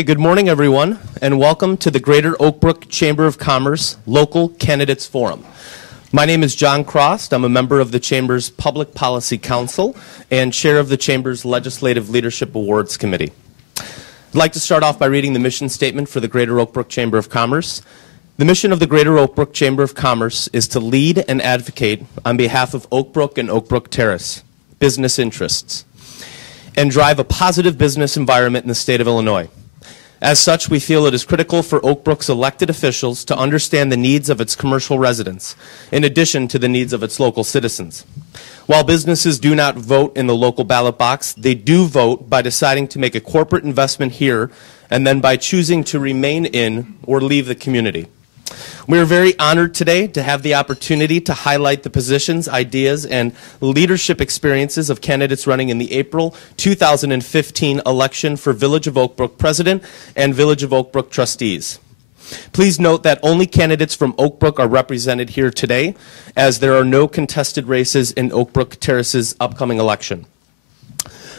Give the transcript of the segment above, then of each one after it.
Hey, good morning, everyone, and welcome to the Greater Oak Brook Chamber of Commerce Local Candidates Forum. My name is John Cross. I'm a member of the Chamber's Public Policy Council and chair of the Chamber's Legislative Leadership Awards Committee. I'd like to start off by reading the mission statement for the Greater Oak Brook Chamber of Commerce. The mission of the Greater Oak Brook Chamber of Commerce is to lead and advocate on behalf of Oak Brook and Oak Brook Terrace business interests and drive a positive business environment in the state of Illinois. As such, we feel it is critical for Oak Brook's elected officials to understand the needs of its commercial residents, in addition to the needs of its local citizens. While businesses do not vote in the local ballot box, they do vote by deciding to make a corporate investment here and then by choosing to remain in or leave the community. We are very honored today to have the opportunity to highlight the positions, ideas, and leadership experiences of candidates running in the April 2015 election for Village of Oak Brook President and Village of Oak Brook Trustees. Please note that only candidates from Oak Brook are represented here today, as there are no contested races in Oak Brook Terrace's upcoming election.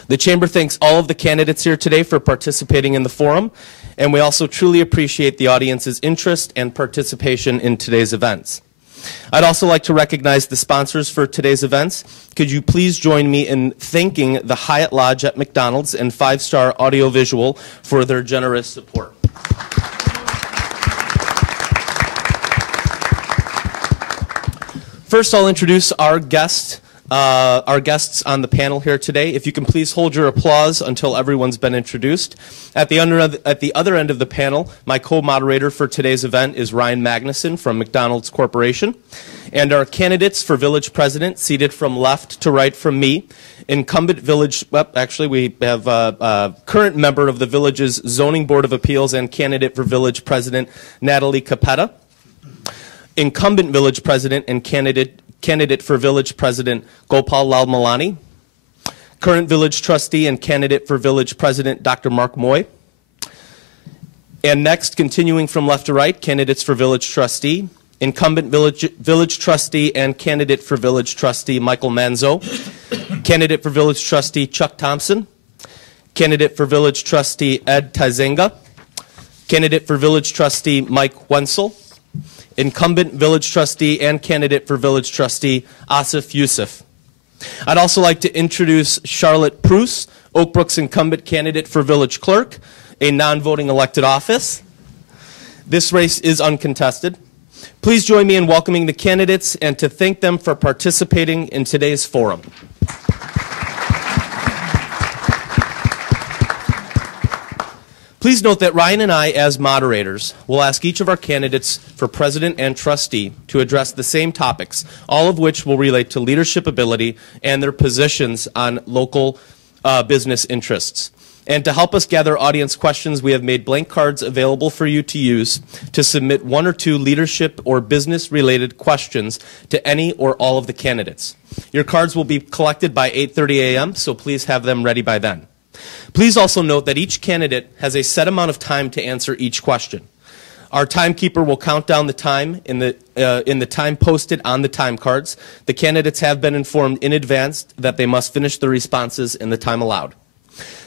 The Chamber thanks all of the candidates here today for participating in the forum, and we also truly appreciate the audience's interest and participation in today's events. I'd also like to recognize the sponsors for today's events. Could you please join me in thanking the Hyatt Lodge at McDonald's and 5-Star Audiovisual for their generous support. First, I'll introduce our guests on the panel here today. If you can please hold your applause until everyone's been introduced. At the other end of the panel, my co-moderator for today's event is Ryan Magnuson from McDonald's Corporation. And our candidates for village president, seated from left to right from me, incumbent village, well, actually we have a current member of the village's Zoning Board of Appeals and candidate for village president, Natalie Capetta. Incumbent village president and candidate for village president, Gopal Lalmalani. Current village trustee and candidate for village president, Dr. Mark Moy. And next, continuing from left to right, candidates for village trustee, incumbent village trustee and candidate for village trustee, Michael Manzo. Candidate for village trustee, Chuck Thompson. Candidate for village trustee, Ed Tizenga. Candidate for village trustee, Mike Wenzel. Incumbent village trustee and candidate for village trustee, Asif Yusuf. I'd also like to introduce Charlotte Pruce, Oak Brook's incumbent candidate for village clerk, a non-voting elected office. This race is uncontested. Please join me in welcoming the candidates and to thank them for participating in today's forum. Please note that Ryan and I, as moderators, will ask each of our candidates for president and trustee to address the same topics, all of which will relate to leadership ability and their positions on local business interests. And to help us gather audience questions, we have made blank cards available for you to use to submit 1 or 2 leadership or business-related questions to any or all of the candidates. Your cards will be collected by 8:30 a.m., so please have them ready by then. Please also note that each candidate has a set amount of time to answer each question. Our timekeeper will count down the time in the time posted on the time cards. The candidates have been informed in advance that they must finish the responses in the time allowed.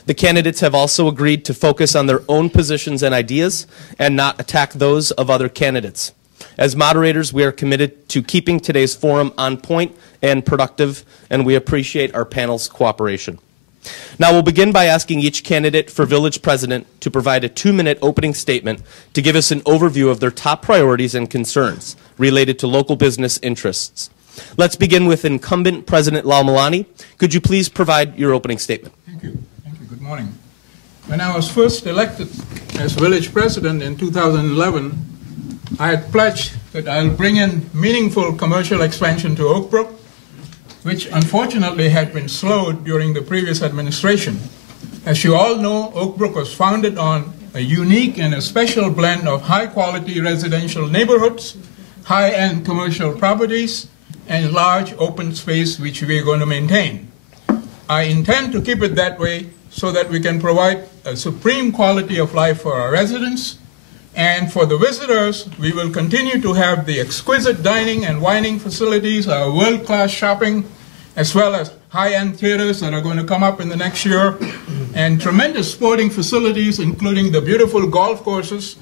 The candidates have also agreed to focus on their own positions and ideas and not attack those of other candidates. As moderators, we are committed to keeping today's forum on point and productive, and we appreciate our panel's cooperation. Now we'll begin by asking each candidate for village president to provide a 2-minute opening statement to give us an overview of their top priorities and concerns related to local business interests. Let's begin with incumbent President Lalmalani. Could you please provide your opening statement? Thank you. Thank you. Good morning. When I was first elected as village president in 2011, I had pledged that I'll bring in meaningful commercial expansion to Oak Brook, which unfortunately had been slowed during the previous administration. As you all know, Oak Brook was founded on a unique and a special blend of high-quality residential neighborhoods, high-end commercial properties, and large open space which we are going to maintain. I intend to keep it that way so that we can provide a supreme quality of life for our residents. And for the visitors, we will continue to have the exquisite dining and wining facilities, our world-class shopping, as well as high-end theaters that are going to come up in the next year, and tremendous sporting facilities, including the beautiful golf courses,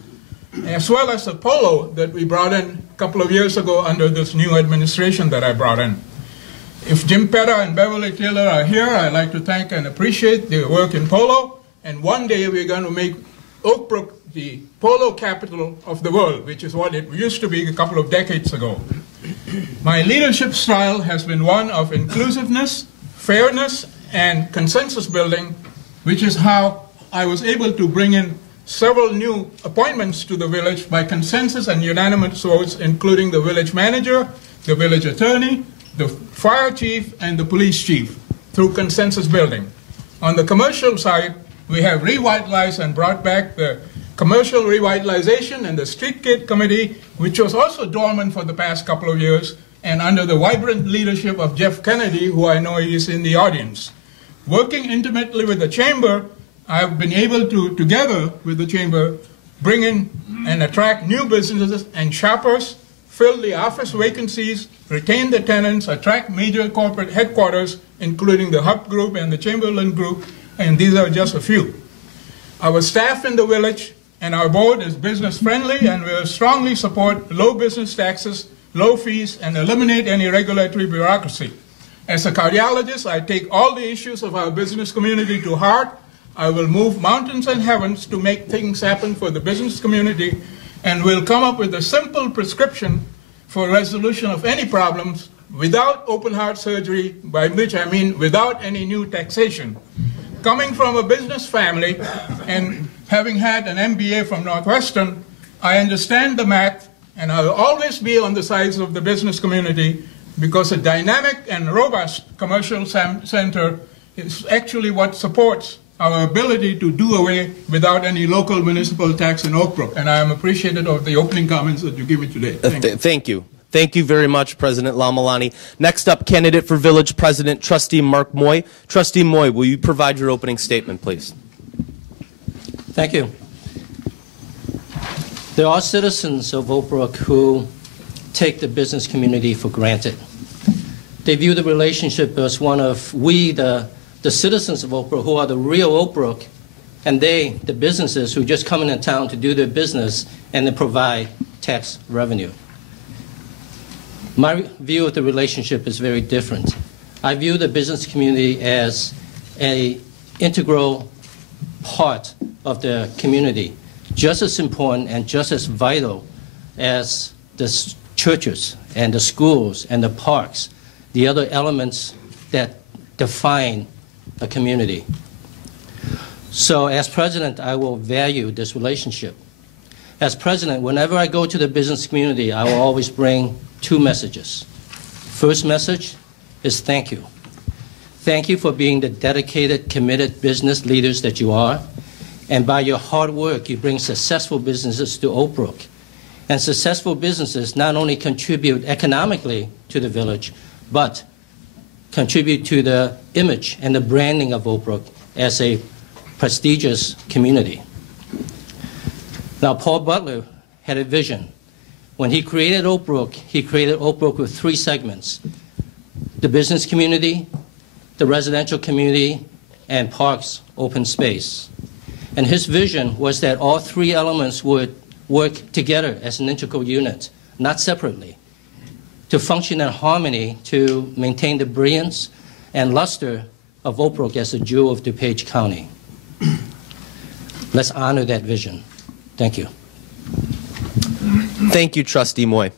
as well as the polo that we brought in a couple of years ago under this new administration that I brought in. If Jim Petta and Beverly Taylor are here, I'd like to thank and appreciate their work in polo, and one day we're going to make Oak Brook the polo capital of the world, which is what it used to be a couple of decades ago. My leadership style has been one of inclusiveness, fairness, and consensus building, which is how I was able to bring in several new appointments to the village by consensus and unanimous votes, including the village manager, the village attorney, the fire chief, and the police chief, through consensus building. On the commercial side, we have revitalized and brought back the commercial revitalization and the street-kid committee, which was also dormant for the past couple of years, and under the vibrant leadership of Jeff Kennedy, who I know is in the audience. Working intimately with the chamber, I've been able to, together with the chamber, bring in and attract new businesses and shoppers, fill the office vacancies, retain the tenants, attract major corporate headquarters, including the Hub Group and the Chamberlain Group, and these are just a few. Our staff in the village and our board is business friendly, and will strongly support low business taxes, low fees, and eliminate any regulatory bureaucracy. As a cardiologist, I take all the issues of our business community to heart. I will move mountains and heavens to make things happen for the business community, and will come up with a simple prescription for resolution of any problems without open heart surgery, by which I mean without any new taxation. Coming from a business family and having had an MBA from Northwestern, I understand the math, and I will always be on the sides of the business community, because a dynamic and robust commercial center is actually what supports our ability to do away without any local municipal tax in Oak Brook. And I am appreciative of the opening comments that you give me today. Thank you. Thank you very much, President Lamalani. Next up, candidate for Village President, Trustee Mark Moy. Trustee Moy, will you provide your opening statement, please? Thank you. There are citizens of Oak Brook who take the business community for granted. They view the relationship as one of we, the citizens of Oak Brook, who are the real Oak Brook, and they, the businesses who just come into town to do their business and then provide tax revenue. My view of the relationship is very different. I view the business community as an integral part of the community, just as important and just as vital as the churches and the schools and the parks, the other elements that define a community. So as president, I will value this relationship. As president, whenever I go to the business community, I will always bring two messages. First message is thank you. Thank you for being the dedicated, committed business leaders that you are. And by your hard work, you bring successful businesses to Oak Brook. And successful businesses not only contribute economically to the village, but contribute to the image and the branding of Oak Brook as a prestigious community. Now, Paul Butler had a vision. When he created Oak Brook with three segments: the business community, the residential community, and parks, open space. And his vision was that all three elements would work together as an integral unit, not separately, to function in harmony to maintain the brilliance and luster of Oak Brook as a jewel of DuPage County. Let's honor that vision. Thank you. Thank you, Trustee Moy.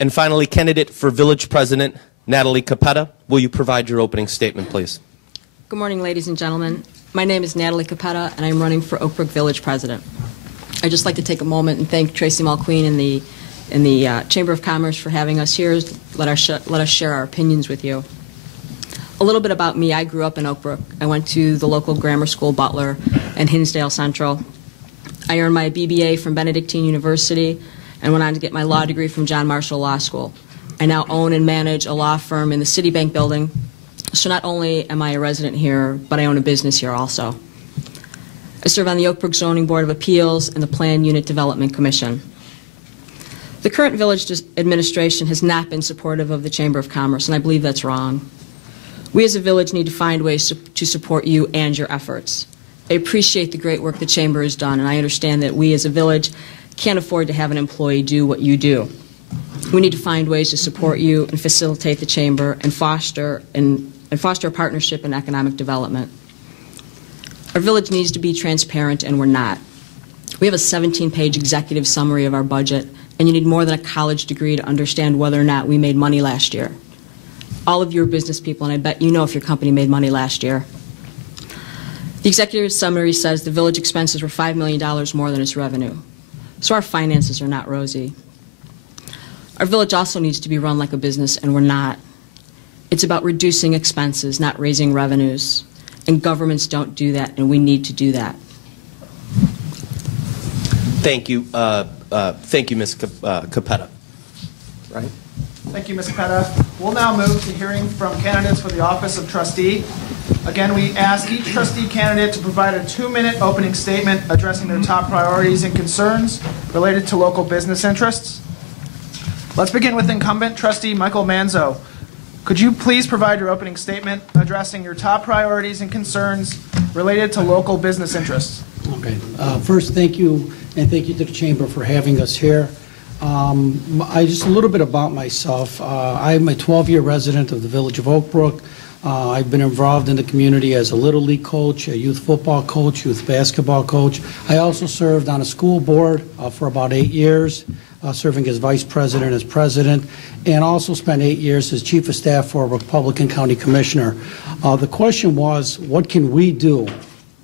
And finally, candidate for Village President, Natalie Capetta, will you provide your opening statement, please? Good morning, ladies and gentlemen. My name is Natalie Capetta, and I'm running for Oak Brook Village President. I'd just like to take a moment and thank Tracy Mulqueen and the Chamber of Commerce for having us here. Let us share our opinions with you. A little bit about me. I grew up in Oak Brook. I went to the local grammar school, Butler, and Hinsdale Central. I earned my BBA from Benedictine University and went on to get my law degree from John Marshall Law School. I now own and manage a law firm in the Citibank building. So not only am I a resident here, but I own a business here also. I serve on the Oak Brook Zoning Board of Appeals and the Plan Unit Development Commission. The current village administration has not been supportive of the Chamber of Commerce, and I believe that's wrong. We as a village need to find ways to support you and your efforts. I appreciate the great work the Chamber has done, and I understand that we as a village can't afford to have an employee do what you do. We need to find ways to support you and facilitate the Chamber and foster a partnership in economic development. Our village needs to be transparent, and we're not. We have a 17-page executive summary of our budget, and you need more than a college degree to understand whether or not we made money last year. All of you are business people, and I bet you know if your company made money last year. The executive summary says the village expenses were $5 million more than its revenue. So our finances are not rosy. Our village also needs to be run like a business, and we're not. It's about reducing expenses, not raising revenues. And governments don't do that, and we need to do that. Thank you. Thank you, Ms. Capetta. Right? Thank you, Ms. Capetta. We'll now move to hearing from candidates for the office of trustee. Again, we ask each trustee candidate to provide a 2-minute opening statement addressing their top priorities and concerns related to local business interests. Let's begin with incumbent trustee Michael Manzo. Could you please provide your opening statement addressing your top priorities and concerns related to local business interests? Okay. First, thank you, and thank you to the Chamber for having us here. Just a little bit about myself. I'm a 12-year resident of the village of Oak Brook. I've been involved in the community as a Little League coach, a youth football coach, youth basketball coach. I also served on a school board for about 8 years, serving as vice president, as president, and also spent 8 years as chief of staff for a Republican county commissioner. The question was, what can we do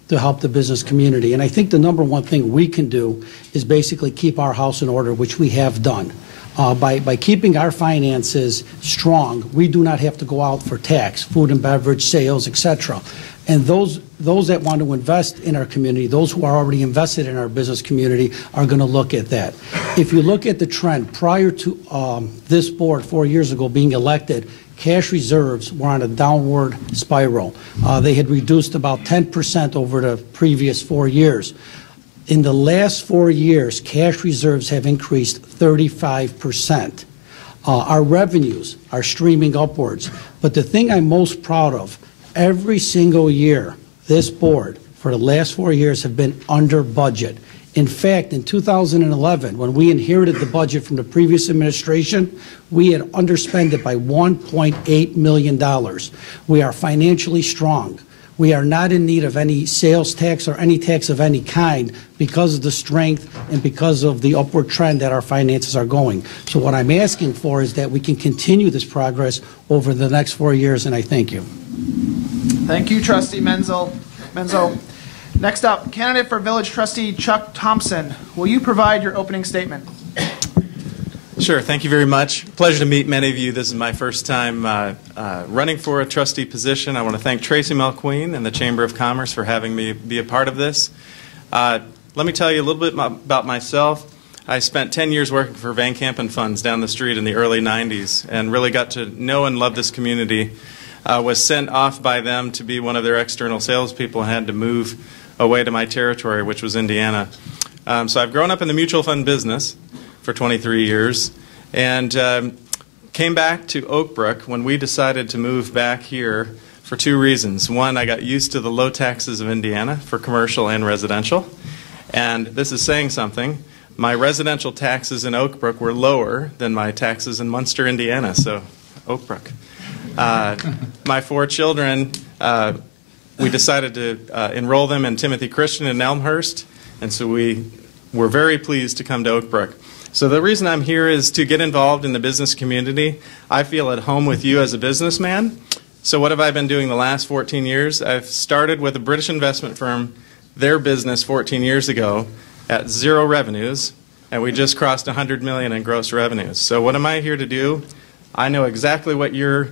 to help the business community? And I think the number one thing we can do is basically keep our house in order, which we have done. By keeping our finances strong, we do not have to go out for tax, food and beverage, sales, etc. And those that want to invest in our community, those who are already invested in our business community, are going to look at that. If you look at the trend prior to this board 4 years ago being elected, cash reserves were on a downward spiral. They had reduced about 10% over the previous 4 years. In the last 4 years, cash reserves have increased 35%. Our revenues are streaming upwards. But the thing I'm most proud of, every single year, this board, for the last 4 years, have been under budget. In fact, in 2011, when we inherited the budget from the previous administration, we had underspent it by $1.8 million. We are financially strong. We are not in need of any sales tax or any tax of any kind because of the strength and because of the upward trend that our finances are going. So what I'm asking for is that we can continue this progress over the next 4 years, and I thank you. Thank you, Trustee Menzel. Next up, candidate for Village Trustee Chuck Thompson. Will you provide your opening statement? Sure. Thank you very much. Pleasure to meet many of you. This is my first time running for a trustee position. I want to thank Tracy Mulqueen and the Chamber of Commerce for having me be a part of this. Let me tell you a little bit about myself. I spent 10 years working for Van Kampen Funds down the street in the early 90s and really got to know and love this community. Was sent off by them to be one of their external salespeople and had to move away to my territory, which was Indiana. So I've grown up in the mutual fund business for 23 years and came back to Oak Brook when we decided to move back here for two reasons. One, I got used to the low taxes of Indiana for commercial and residential. And this is saying something. My residential taxes in Oak Brook were lower than my taxes in Munster, Indiana, so Oak Brook. My 4 children, we decided to enroll them in Timothy Christian in Elmhurst, and so we were very pleased to come to Oak Brook. So the reason I'm here is to get involved in the business community. I feel at home with you as a businessman. So what have I been doing the last 14 years? I've started with a British investment firm, their business 14 years ago at 0 revenues, and we just crossed 100 million in gross revenues. So what am I here to do? I know exactly what you're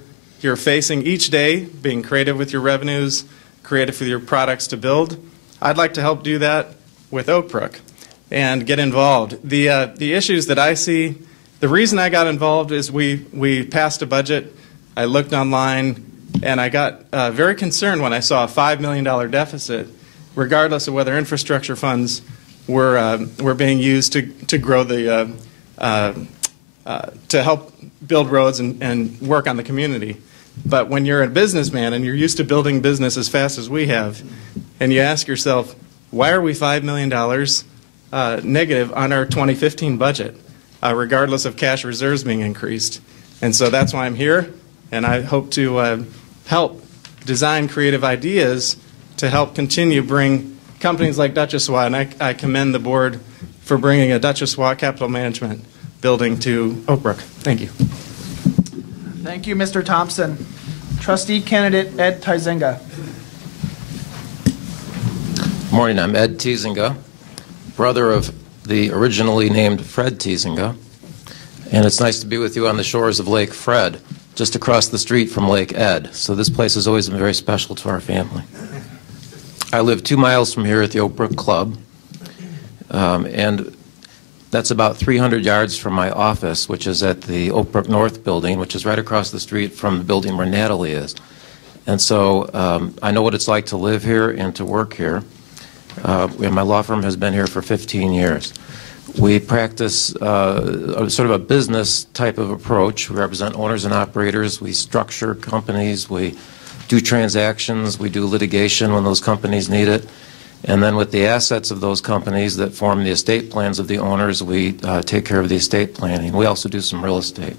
facing each day, being creative with your revenues, creative with your products to build. I'd like to help do that with Oak Brook and get involved. The issues that I see, the reason I got involved is we passed a budget. I looked online, and I got very concerned when I saw a $5 million deficit, regardless of whether infrastructure funds were being used to grow the to help build roads and work on the community. But when you're a businessman and you're used to building business as fast as we have, and you ask yourself, why are we $5 million negative on our 2015 budget, regardless of cash reserves being increased? And so that's why I'm here, and I hope to help design creative ideas to help continue bring companies like Duchossois, and I commend the board for bringing a Duchossois capital management building to Oak Brook. Thank you. Thank you, Mr. Thompson. Trustee candidate Ed Tizinga. Morning, I'm Ed Tizinga, brother of the originally named Fred Tizinga, and it's nice to be with you on the shores of Lake Fred, just across the street from Lake Ed. So this place has always been very special to our family. I live 2 miles from here at the Oak Brook Club, and that's about 300 yards from my office, which is at the Oak Brook North building, which is right across the street from the building where Natalie is. And so I know what it's like to live here and to work here. And my law firm has been here for 15 years. We practice sort of a business type of approach. We represent owners and operators. We structure companies. We do transactions. We do litigation when those companies need it. And then with the assets of those companies that form the estate plans of the owners, we take care of the estate planning. We also do some real estate.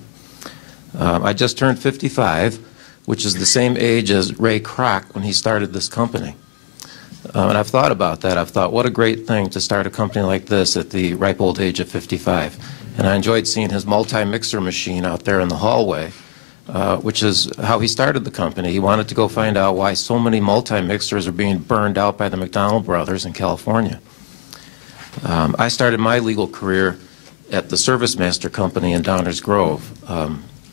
I just turned 55, which is the same age as Ray Kroc when he started this company. And I've thought about that. I've thought, what a great thing to start a company like this at the ripe old age of 55. And I enjoyed seeing his multi-mixer machine out there in the hallway, which is how he started the company. He wanted to go find out why so many multi-mixers are being burned out by the McDonald brothers in California. I started my legal career at the Service Master Company in Downers Grove,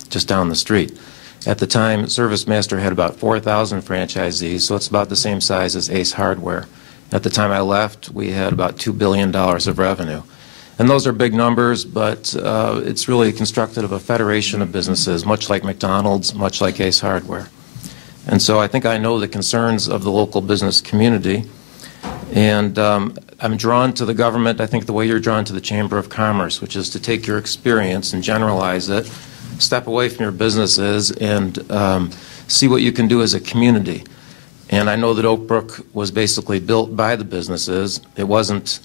just down the street. At the time, Service Master had about 4,000 franchisees, so it's about the same size as Ace Hardware. At the time I left, we had about $2 billion of revenue. And those are big numbers, but it's really constructed of a federation of businesses, much like McDonald's, much like Ace Hardware. And so I think I know the concerns of the local business community. And I'm drawn to the government, I think, the way you're drawn to the Chamber of Commerce, which is to take your experience and generalize it, step away from your businesses, and see what you can do as a community. And I know that Oak Brook was basically built by the businesses. It wasn't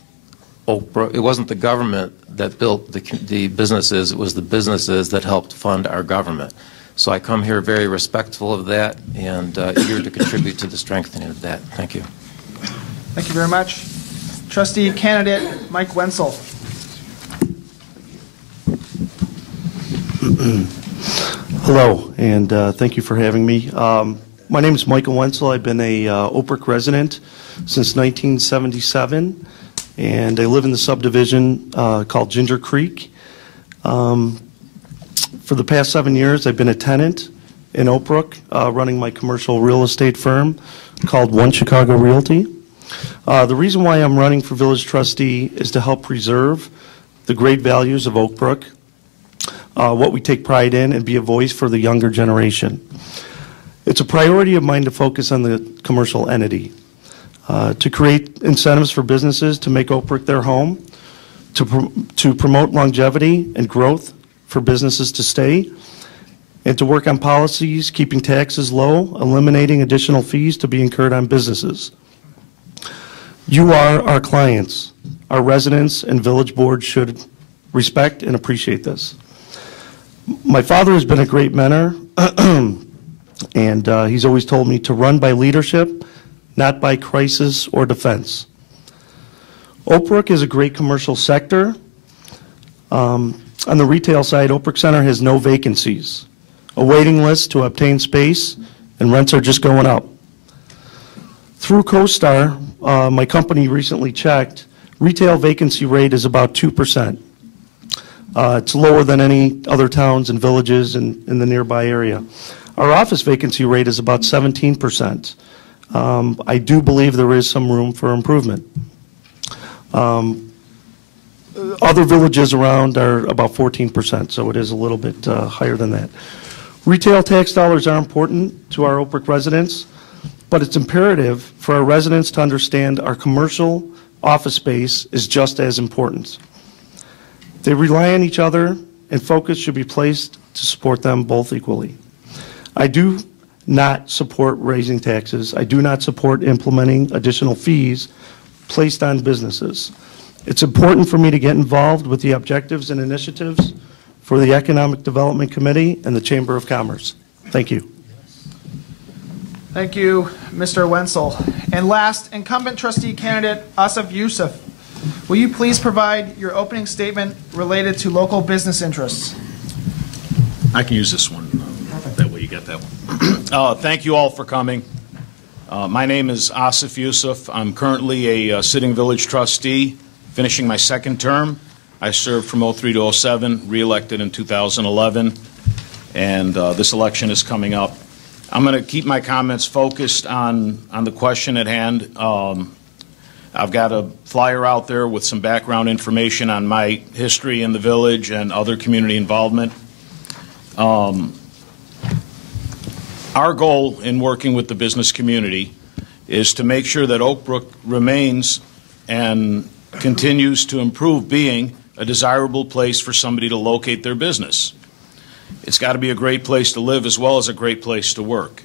Oak Brook, it wasn't the government that built the businesses, it was the businesses that helped fund our government. So I come here very respectful of that and eager to contribute to the strengthening of that. Thank you. Thank you very much. Trustee candidate Mike Wenzel. Hello, and thank you for having me. My name is Michael Wenzel. I've been a Oak Brook resident since 1977, and I live in the subdivision called Ginger Creek. For the past 7 years, I've been a tenant in Oak Brook, running my commercial real estate firm called One Chicago Realty. The reason why I'm running for village trustee is to help preserve the great values of Oak Brook, what we take pride in, and be a voice for the younger generation. It's a priority of mine to focus on the commercial entity, to create incentives for businesses to make Oak Brook their home, to promote longevity and growth for businesses to stay, and to work on policies keeping taxes low, eliminating additional fees to be incurred on businesses. You are our clients. Our residents and village board should respect and appreciate this. My father has been a great mentor, and he's always told me to run by leadership, not by crisis or defense. Oak Brook is a great commercial sector. On the retail side, Oak Brook Center has no vacancies, a waiting list to obtain space, and rents are just going up. Through CoStar, my company recently checked, retail vacancy rate is about 2%. It's lower than any other towns and villages in the nearby area. Our office vacancy rate is about 17%. I do believe there is some room for improvement. Other villages around are about 14%, so it is a little bit higher than that. Retail tax dollars are important to our Oak Brook residents, but it's imperative for our residents to understand our commercial office space is just as important. They rely on each other, and focus should be placed to support them both equally. I do not support raising taxes. I do not support implementing additional fees placed on businesses. It's important for me to get involved with the objectives and initiatives for the Economic Development Committee and the Chamber of Commerce. Thank you. Thank you, Mr. Wenzel. And last, incumbent trustee candidate Asif Yusuf. Will you please provide your opening statement related to local business interests? I can use this one. That way you get that one. Thank you all for coming. My name is Asif Yusuf. I'm currently a sitting village trustee, finishing my second term. I served from 03 to 07, re-elected in 2011, and this election is coming up. I'm going to keep my comments focused on the question at hand. I've got a flyer out there with some background information on my history in the village and other community involvement. Our goal in working with the business community is to make sure that Oak Brook remains and continues to improve being a desirable place for somebody to locate their business. It's got to be a great place to live as well as a great place to work.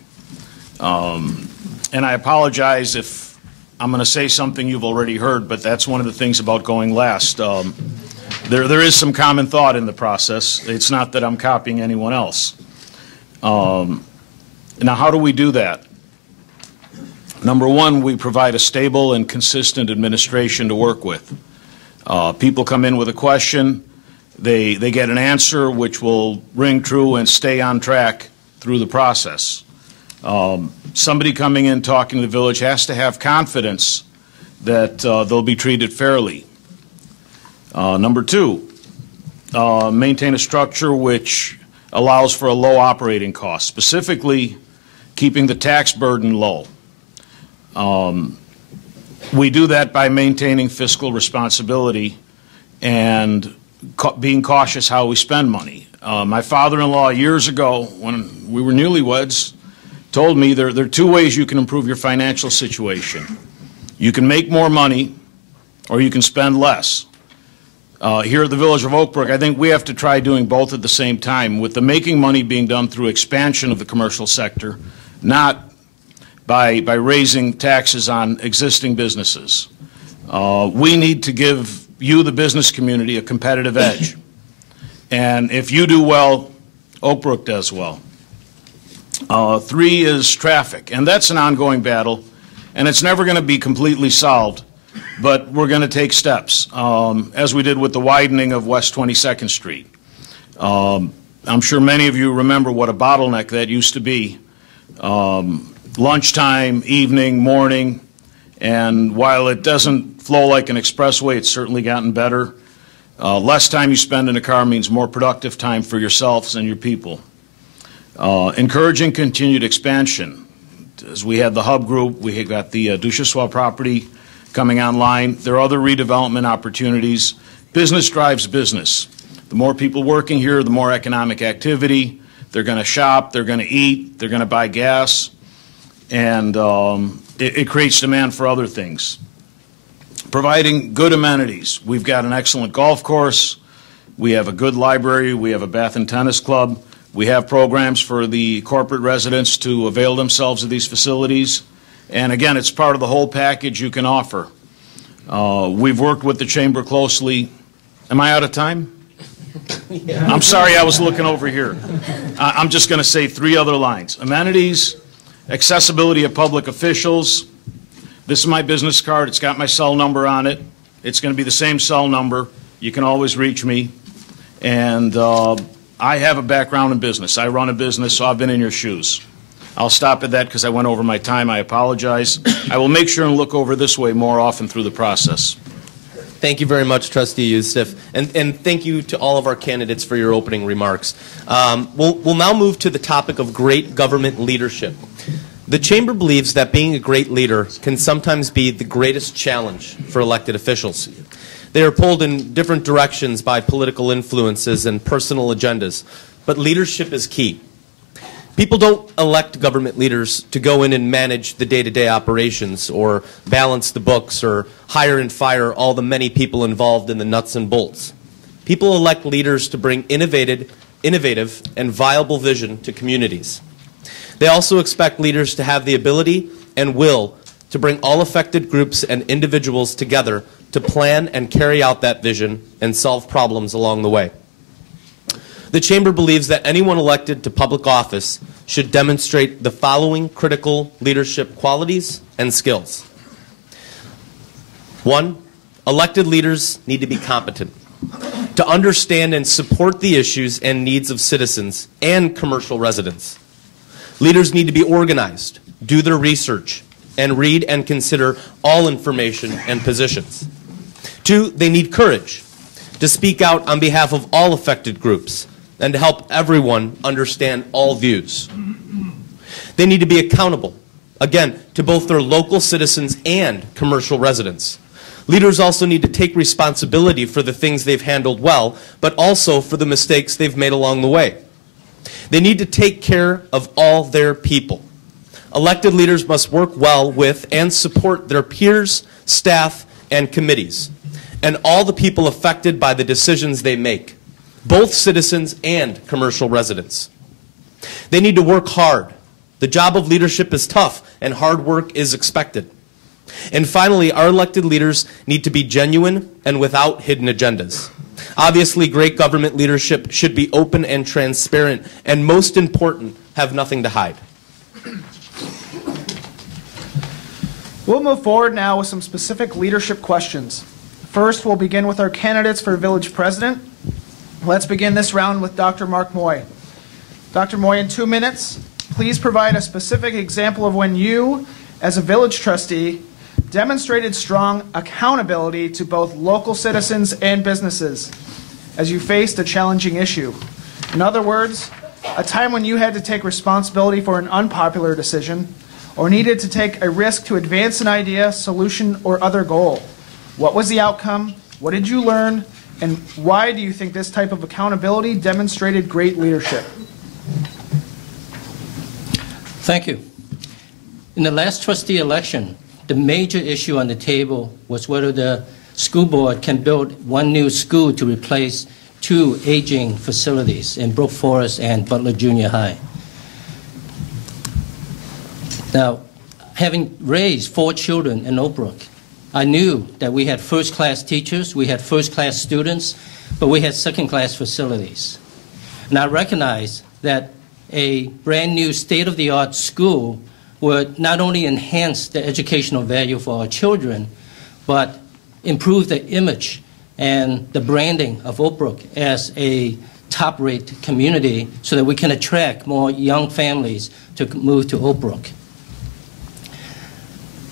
And I apologize if I'm going to say something you've already heard, but that's one of the things about going last. There is some common thought in the process. It's not that I'm copying anyone else. Now, how do we do that? Number one, we provide a stable and consistent administration to work with. People come in with a question, they get an answer which will ring true and stay on track through the process. Somebody coming in talking to the village has to have confidence that they'll be treated fairly. Number two, maintain a structure which allows for a low operating cost, specifically keeping the tax burden low. We do that by maintaining fiscal responsibility and being cautious how we spend money. My father-in-law years ago, when we were newlyweds, told me there are two ways you can improve your financial situation. You can make more money or you can spend less. Here at the Village of Oak Brook, I think we have to try doing both at the same time, with the making money being done through expansion of the commercial sector, not by raising taxes on existing businesses. We need to give you, the business community, a competitive edge. And if you do well, Oak Brook does well. Three is traffic, and that's an ongoing battle, and it's never going to be completely solved, but we're going to take steps, as we did with the widening of West 22nd Street. I'm sure many of you remember what a bottleneck that used to be. Lunchtime, evening, morning, and while it doesn't flow like an expressway, it's certainly gotten better. Less time you spend in a car means more productive time for yourselves and your people. Encouraging continued expansion. As we had the hub group, we got the Duchessois property coming online. There are other redevelopment opportunities. Business drives business. The more people working here, the more economic activity. They're going to shop, they're going to eat, they're going to buy gas, and it creates demand for other things. Providing good amenities. We've got an excellent golf course. We have a good library. We have a bath and tennis club. We have programs for the corporate residents to avail themselves of these facilities. And again, it's part of the whole package you can offer. We've worked with the Chamber closely. Am I out of time? Yeah. I'm sorry, I was looking over here. I'm just going to say three other lines. Amenities, accessibility of public officials. This is my business card. It's got my cell number on it. It's going to be the same cell number. You can always reach me. And I have a background in business. I run a business, so I've been in your shoes. I'll stop at that because I went over my time. I apologize. I will make sure and look over this way more often through the process. Thank you very much, Trustee Yusuf, and thank you to all of our candidates for your opening remarks. We'll now move to the topic of great government leadership. The Chamber believes that being a great leader can sometimes be the greatest challenge for elected officials. They are pulled in different directions by political influences and personal agendas, but leadership is key. People don't elect government leaders to go in and manage the day-to-day operations or balance the books or hire and fire all the many people involved in the nuts and bolts. People elect leaders to bring innovative and viable vision to communities. They also expect leaders to have the ability and will to bring all affected groups and individuals together to plan and carry out that vision and solve problems along the way. The Chamber believes that anyone elected to public office should demonstrate the following critical leadership qualities and skills. 1, elected leaders need to be competent to understand and support the issues and needs of citizens and commercial residents. Leaders need to be organized, do their research, and read and consider all information and positions. 2, they need courage to speak out on behalf of all affected groups and to help everyone understand all views. They need to be accountable, again, to both their local citizens and commercial residents. Leaders also need to take responsibility for the things they've handled well, but also for the mistakes they've made along the way. They need to take care of all their people. Elected leaders must work well with and support their peers, staff, and committees, and all the people affected by the decisions they make, both citizens and commercial residents. They need to work hard. The job of leadership is tough, and hard work is expected. And finally, our elected leaders need to be genuine and without hidden agendas. Obviously, great government leadership should be open and transparent, and most important, have nothing to hide. We'll move forward now with some specific leadership questions. First, we'll begin with our candidates for village president. Let's begin this round with Dr. Mark Moy. Dr. Moy, in 2 minutes, please provide a specific example of when you, as a village trustee, demonstrated strong accountability to both local citizens and businesses as you faced a challenging issue. In other words, a time when you had to take responsibility for an unpopular decision or needed to take a risk to advance an idea, solution, or other goal. What was the outcome? What did you learn? And why do you think this type of accountability demonstrated great leadership? Thank you. In the last trustee election, the major issue on the table was whether the school board can build one new school to replace 2 aging facilities in Brook Forest and Butler Junior High. Now, having raised 4 children in Oak Brook, I knew that we had first-class teachers, we had first-class students, but we had second-class facilities. And I recognized that a brand-new state-of-the-art school would not only enhance the educational value for our children, but improve the image and the branding of Oak Brook as a top-rate community so that we can attract more young families to move to Oak Brook.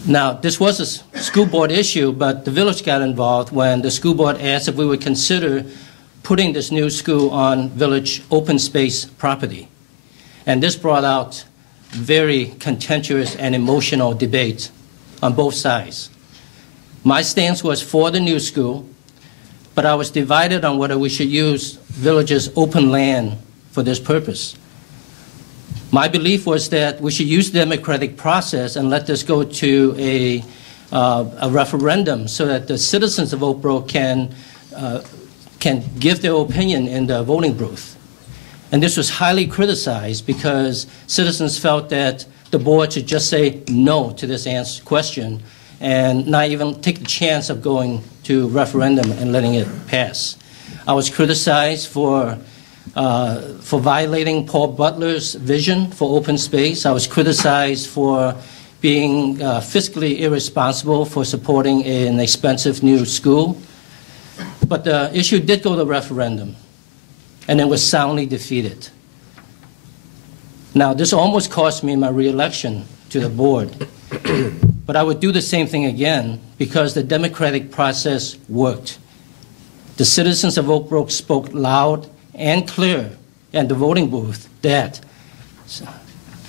Now, this was a school board issue, but the village got involved when the school board asked if we would consider putting this new school on village open space property. And this brought out very contentious and emotional debate on both sides. My stance was for the new school, but I was divided on whether we should use village's open land for this purpose. My belief was that we should use the democratic process and let this go to a referendum so that the citizens of Oak Brook can give their opinion in the voting booth. And this was highly criticized because citizens felt that the board should just say no to this question and not even take the chance of going to referendum and letting it pass. I was criticized for violating Paul Butler's vision for open space. I was criticized for being fiscally irresponsible for supporting an expensive new school. But the issue did go to referendum, and it was soundly defeated. Now, this almost cost me my re-election to the board, but I would do the same thing again because the democratic process worked. The citizens of Oak Brook spoke loud and clear in the voting booth that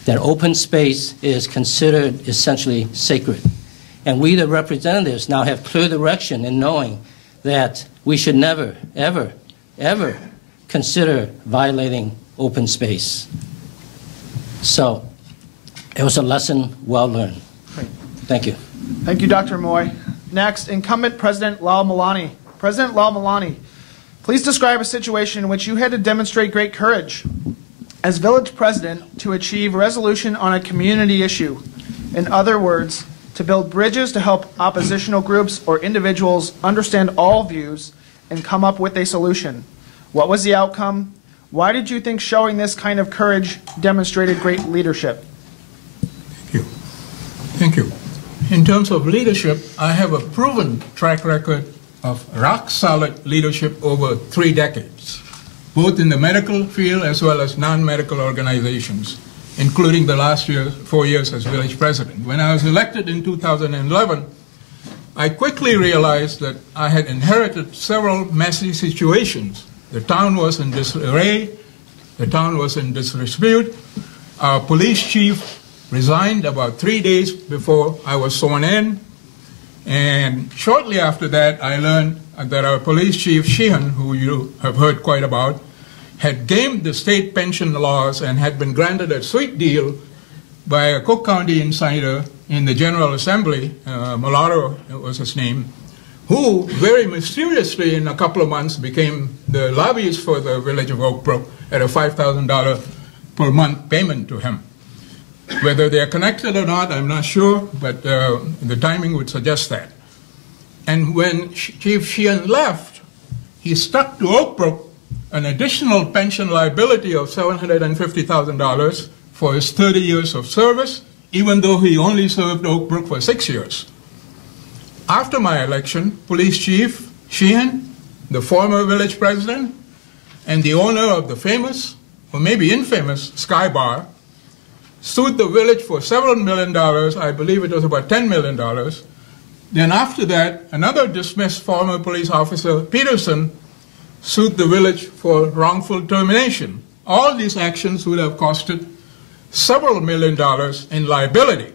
open space is considered essentially sacred. And we, the representatives, now have clear direction in knowing that we should never, ever, ever consider violating open space. So it was a lesson well learned. Great. Thank you. Thank you, Dr. Moy. Next, incumbent President Lal Malani. President Lal Malani, please describe a situation in which you had to demonstrate great courage as village president to achieve resolution on a community issue? In other words, to build bridges to help oppositional groups or individuals understand all views and come up with a solution. What was the outcome? Why did you think showing this kind of courage demonstrated great leadership? Thank you. Thank you. In terms of leadership, I have a proven track record of rock-solid leadership over 3 decades, both in the medical field as well as non-medical organizations, including the last 4 years as village president. When I was elected in 2011, I quickly realized that I had inherited several messy situations. The town was in disarray, the town was in disrepute. Our police chief resigned about 3 days before I was sworn in. And shortly after that, I learned that our police chief, Sheehan, who you have heard quite about, had gamed the state pension laws and had been granted a sweet deal by a Cook County insider in the General Assembly, Mulatto was his name, who very mysteriously in a couple of months became the lobbyist for the village of Oak Brook at a $5,000 per month payment to him. Whether they're connected or not, I'm not sure, but the timing would suggest that. And when Chief Sheehan left, he stuck to Oak Brook an additional pension liability of $750,000 for his 30 years of service, even though he only served Oak Brook for 6 years. After my election, Police Chief Sheehan, the former village president, and the owner of the famous, or maybe infamous, Sky Bar, sued the village for several $million dollars. I believe it was about $10 million. Then after that, another dismissed former police officer, Peterson, sued the village for wrongful termination. All these actions would have costed several $1 million in liability.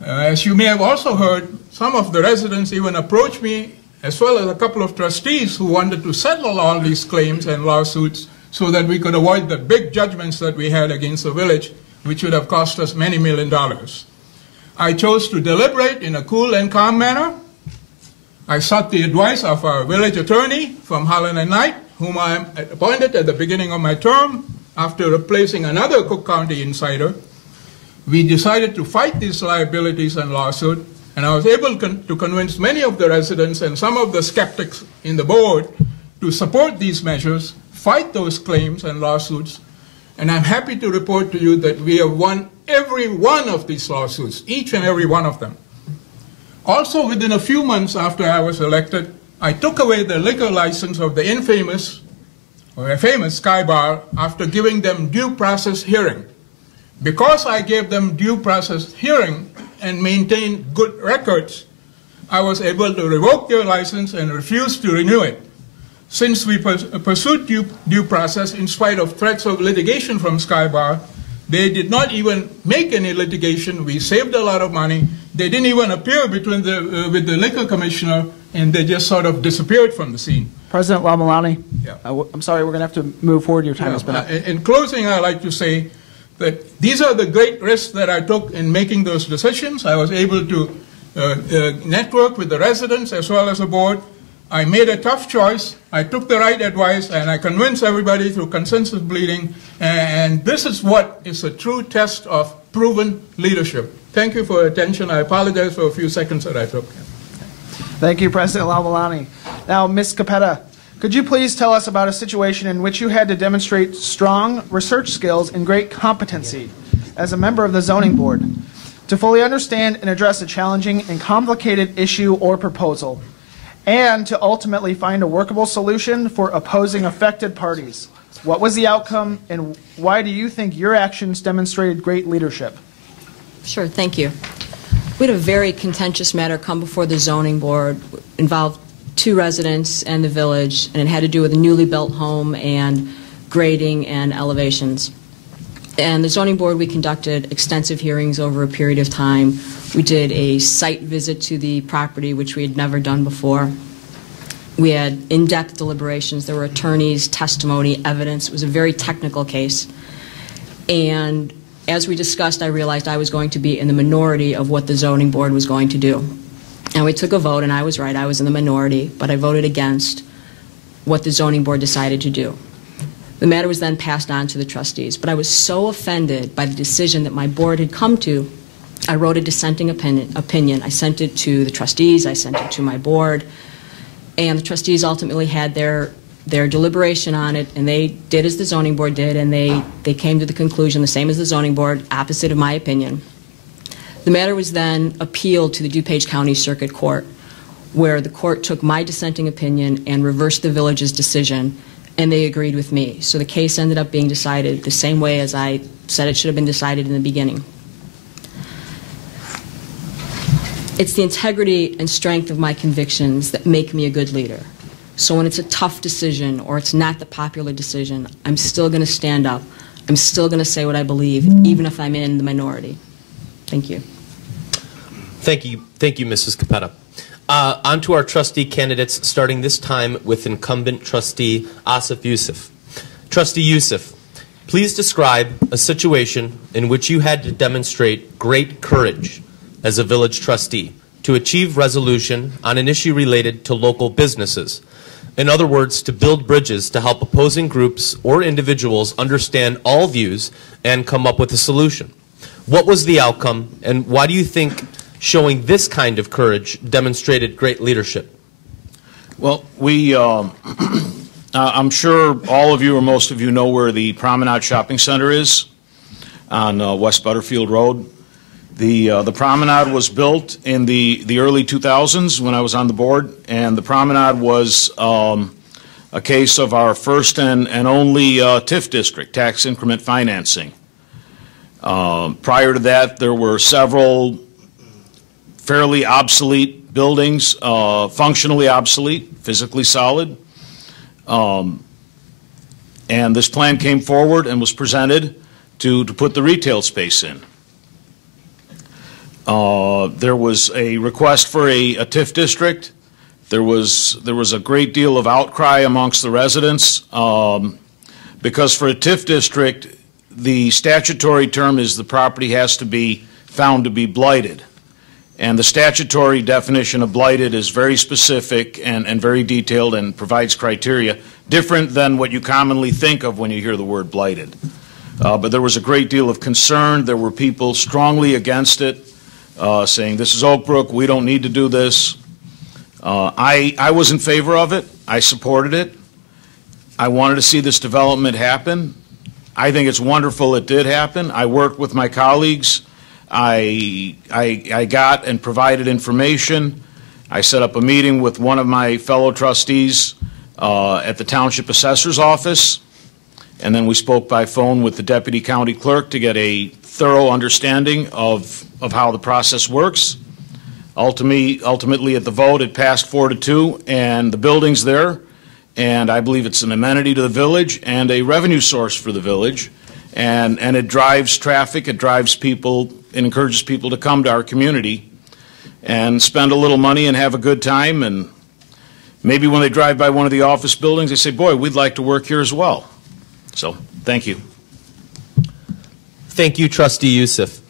As you may have also heard, some of the residents even approached me, as well as a couple of trustees who wanted to settle all these claims and lawsuits so that we could avoid the big judgments that we had against the village, which would have cost us many $1 million. I chose to deliberate in a cool and calm manner. I sought the advice of our village attorney from Holland and Knight, whom I appointed at the beginning of my term after replacing another Cook County insider. We decided to fight these liabilities and lawsuit, and I was able to convince many of the residents and some of the skeptics in the board to support these measures, fight those claims and lawsuits, and I'm happy to report to you that we have won every one of these lawsuits, each and every one of them. Also, within a few months after I was elected, I took away the liquor license of the infamous, or famous Sky Bar after giving them due process hearing. Because I gave them due process hearing and maintained good records, I was able to revoke their license and refuse to renew it. Since we pursued due process in spite of threats of litigation from Sky Bar, they did not even make any litigation. We saved a lot of money. They didn't even appear with the liquor commissioner, and they just sort of disappeared from the scene. President Lamalani, Yeah. I'm sorry, we're going to have to move forward. Your time has been up. In closing, I'd like to say that these are the great risks that I took in making those decisions. I was able to network with the residents as well as the board. I made a tough choice. I took the right advice, and I convinced everybody through consensus bleeding. And this is what is a true test of proven leadership. Thank you for your attention. I apologize for a few seconds that I took. Thank you, President Lamalani. Now, Ms. Capetta, could you please tell us about a situation in which you had to demonstrate strong research skills and great competency as a member of the zoning board to fully understand and address a challenging and complicated issue or proposal, and to ultimately find a workable solution for opposing affected parties? What was the outcome, and why do you think your actions demonstrated great leadership? Sure, thank you. We had a very contentious matter come before the zoning board, involved 2 residents and the village, and it had to do with a newly built home and grading and elevations. And the zoning board, we conducted extensive hearings over a period of time. We did a site visit to the property, which we had never done before. We had in-depth deliberations. There were attorneys, testimony, evidence. It was a very technical case. And as we discussed, I realized I was going to be in the minority of what the zoning board was going to do. And we took a vote, and I was right. I was in the minority, but I voted against what the zoning board decided to do. The matter was then passed on to the trustees, but I was so offended by the decision that my board had come to, I wrote a dissenting opinion. I sent it to the trustees, I sent it to my board, and the trustees ultimately had their deliberation on it, and they did as the zoning board did, and they came to the conclusion, the same as the zoning board, opposite of my opinion. The matter was then appealed to the DuPage County Circuit Court, where the court took my dissenting opinion and reversed the village's decision, and they agreed with me. So the case ended up being decided the same way as I said it should have been decided in the beginning. It's the integrity and strength of my convictions that make me a good leader. So when it's a tough decision or it's not the popular decision, I'm still going to stand up. I'm still going to say what I believe, even if I'm in the minority. Thank you. Thank you, Mrs. Capetta. On to our trustee candidates, starting this time with incumbent trustee Asif Yusuf. Trustee Yusuf, please describe a situation in which you had to demonstrate great courage as a village trustee to achieve resolution on an issue related to local businesses. In other words, to build bridges to help opposing groups or individuals understand all views and come up with a solution. What was the outcome, and why do you think showing this kind of courage demonstrated great leadership? Well, I'm sure all of you or most of you know where the Promenade Shopping Center is on West Butterfield Road. The Promenade was built in the early 2000s when I was on the board, and the Promenade was a case of our first and only TIF district, tax increment financing. Prior to that, there were several fairly obsolete buildings, functionally obsolete, physically solid. And this plan came forward and was presented to put the retail space in. There was a request for a TIF district. There was a great deal of outcry amongst the residents because for a TIF district, the statutory term is the property has to be found to be blighted. And the statutory definition of blighted is very specific and very detailed and provides criteria different than what you commonly think of when you hear the word blighted. But there was a great deal of concern. There were people strongly against it, saying this is Oak Brook, we don't need to do this. I was in favor of it. I supported it. I wanted to see this development happen. I think it's wonderful it did happen. I worked with my colleagues. I got and provided information. I set up a meeting with one of my fellow trustees at the Township Assessor's office, and then we spoke by phone with the Deputy County Clerk to get a thorough understanding of how the process works. Ultimately, at the vote, it passed 4-2, and the building's there, and I believe it's an amenity to the village and a revenue source for the village, and it drives traffic, it drives people, it encourages people to come to our community and spend a little money and have a good time, and maybe when they drive by one of the office buildings, they say, boy, we'd like to work here as well. So, thank you. Thank you, Trustee Yusuf.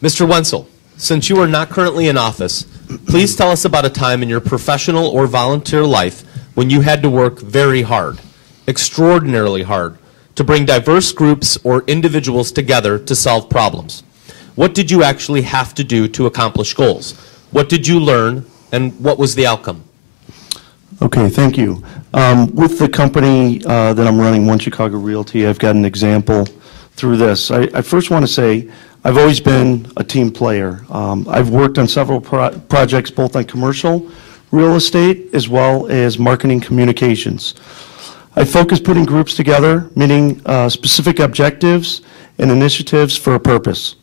Mr. Wenzel, since you are not currently in office, please tell us about a time in your professional or volunteer life when you had to work very hard, extraordinarily hard, to bring diverse groups or individuals together to solve problems. What did you actually have to do to accomplish goals? What did you learn, and what was the outcome? Okay, thank you. With the company that I'm running, One Chicago Realty, I've got an example through this. I first want to say I've always been a team player. I've worked on several projects, both on commercial real estate as well as marketing communications. I focus putting groups together, meaning specific objectives and initiatives for a purpose.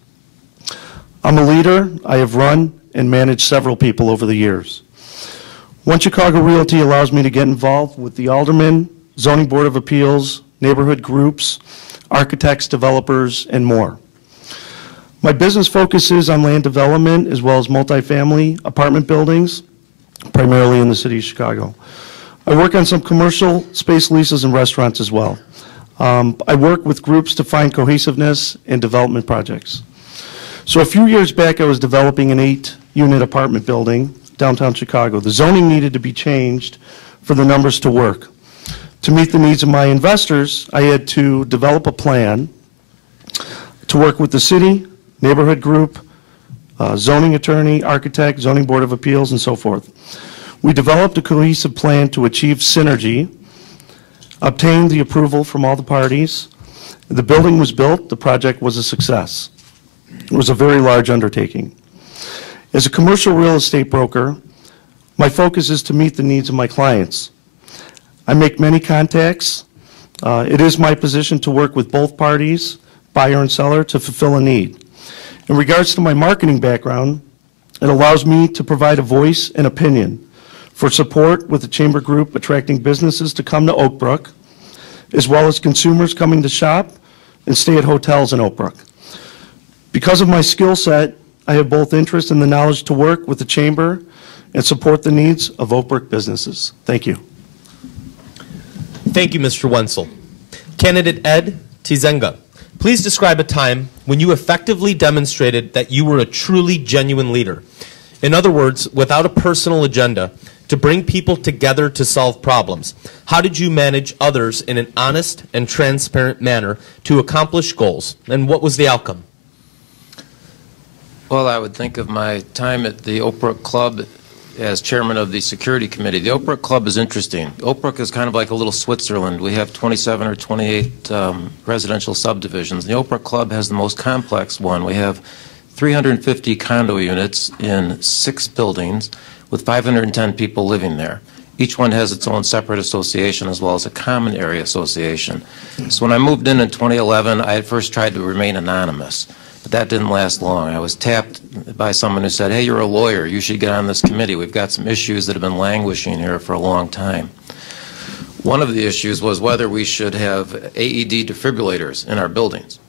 I'm a leader. I have run and managed several people over the years. One Chicago Realty allows me to get involved with the aldermen, zoning board of appeals, neighborhood groups, architects, developers, and more. My business focuses on land development as well as multifamily apartment buildings, primarily in the city of Chicago. I work on some commercial space leases and restaurants as well. I work with groups to find cohesiveness in development projects. So a few years back, I was developing an 8-unit apartment building downtown Chicago. The zoning needed to be changed for the numbers to work. To meet the needs of my investors, I had to develop a plan to work with the city, neighborhood group, zoning attorney, architect, zoning board of appeals, and so forth. We developed a cohesive plan to achieve synergy, obtained the approval from all the parties. The building was built. The project was a success. It was a very large undertaking. As a commercial real estate broker, my focus is to meet the needs of my clients. I make many contacts. It is my position to work with both parties, buyer and seller, to fulfill a need. In regards to my marketing background, it allows me to provide a voice and opinion for support with the Chamber Group attracting businesses to come to Oak Brook, as well as consumers coming to shop and stay at hotels in Oak Brook. Because of my skill set, I have both interest and the knowledge to work with the Chamber and support the needs of Oak Brook businesses. Thank you. Thank you, Mr. Wenzel. Candidate Ed Tizenga, please describe a time when you effectively demonstrated that you were a truly genuine leader. In other words, without a personal agenda, to bring people together to solve problems. How did you manage others in an honest and transparent manner to accomplish goals, and what was the outcome? Well, I would think of my time at the Oak Brook Club as chairman of the security committee. The Oak Brook Club is interesting. Oak Brook is kind of like a little Switzerland. We have 27 or 28 residential subdivisions. The Oak Brook Club has the most complex one. We have 350 condo units in 6 buildings with 510 people living there. Each one has its own separate association as well as a common area association. So when I moved in 2011, I had first tried to remain anonymous, but that didn't last long. I was tapped by someone who said, hey, you're a lawyer, you should get on this committee. We've got some issues that have been languishing here for a long time. One of the issues was whether we should have AED defibrillators in our buildings.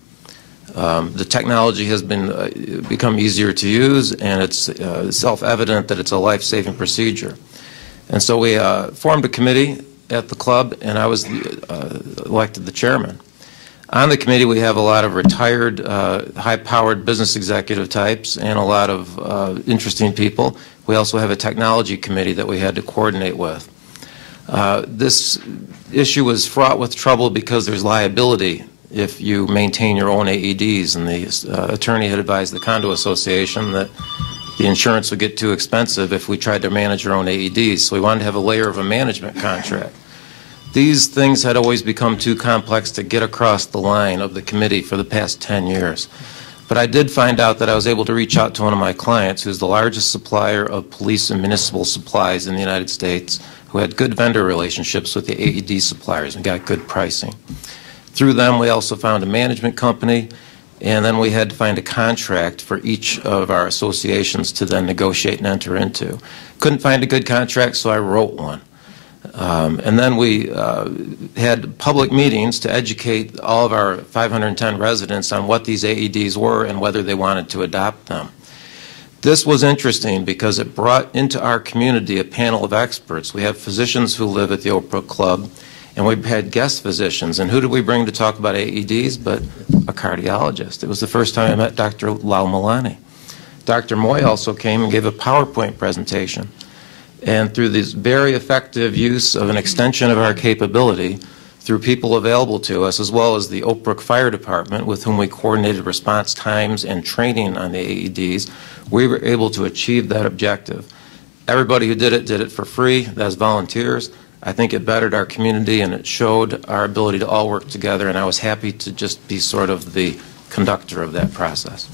The technology has become easier to use, and it's self-evident that it's a life-saving procedure. And so we formed a committee at the club, and I was elected the chairman. On the committee, we have a lot of retired, high-powered business executive types and a lot of interesting people. We also have a technology committee that we had to coordinate with. This issue was fraught with trouble because there's liability if you maintain your own AEDs, and the attorney had advised the condo association that the insurance would get too expensive if we tried to manage our own AEDs, so we wanted to have a layer of a management contract. These things had always become too complex to get across the line of the committee for the past 10 years. But I did find out that I was able to reach out to one of my clients, who's the largest supplier of police and municipal supplies in the United States, who had good vendor relationships with the AED suppliers and got good pricing. Through them, we also found a management company, and then we had to find a contract for each of our associations to then negotiate and enter into. Couldn't find a good contract, so I wrote one. And then we had public meetings to educate all of our 510 residents on what these AEDs were and whether they wanted to adopt them. This was interesting because it brought into our community a panel of experts. We have physicians who live at the Oak Brook Club, and we had guest physicians. And who did we bring to talk about AEDs but a cardiologist? It was the first time I met Dr. Lal Malani. Dr. Moy also came and gave a PowerPoint presentation. And through this very effective use of an extension of our capability, through people available to us, as well as the Oak Brook Fire Department, with whom we coordinated response times and training on the AEDs, we were able to achieve that objective. Everybody who did it for free. That's volunteers. I think it bettered our community, and it showed our ability to all work together, and I was happy to just be sort of the conductor of that process.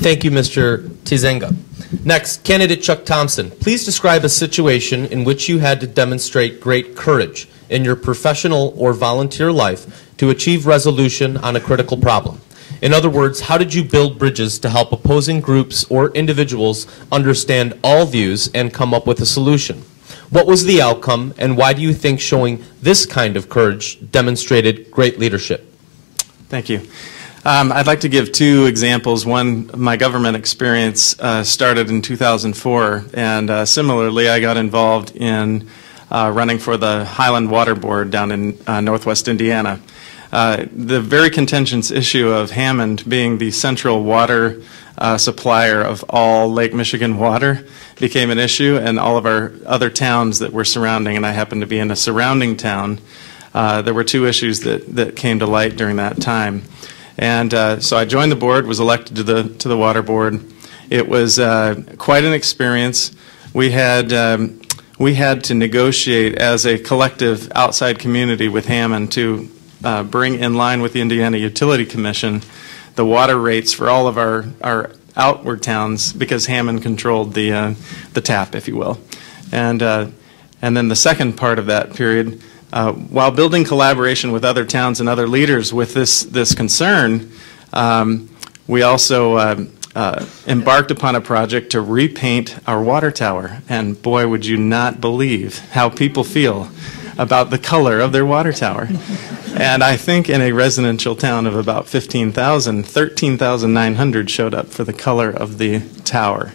Thank you, Mr. Tizenga. Next, candidate Chuck Thompson, please describe a situation in which you had to demonstrate great courage in your professional or volunteer life to achieve resolution on a critical problem. In other words, how did you build bridges to help opposing groups or individuals understand all views and come up with a solution? What was the outcome, and why do you think showing this kind of courage demonstrated great leadership? Thank you. I'd like to give 2 examples. One, my government experience started in 2004, and similarly I got involved in running for the Highland Water Board down in northwest Indiana. the very contentious issue of Hammond being the central water supplier of all Lake Michigan water became an issue, and all of our other towns that were surrounding, and I happened to be in a surrounding town, there were two issues that came to light during that time. And so I joined the board, was elected to the water board. It was quite an experience. We had to negotiate as a collective outside community with Hammond to bring in line with the Indiana Utility Commission the water rates for all of our outward towns, because Hammond controlled the tap, if you will. And then the second part of that period, while building collaboration with other towns and other leaders with this concern, we also embarked upon a project to repaint our water tower. And boy, would you not believe how people feel about the color of their water tower. And I think in a residential town of about 15,000, 13,900 showed up for the color of the tower.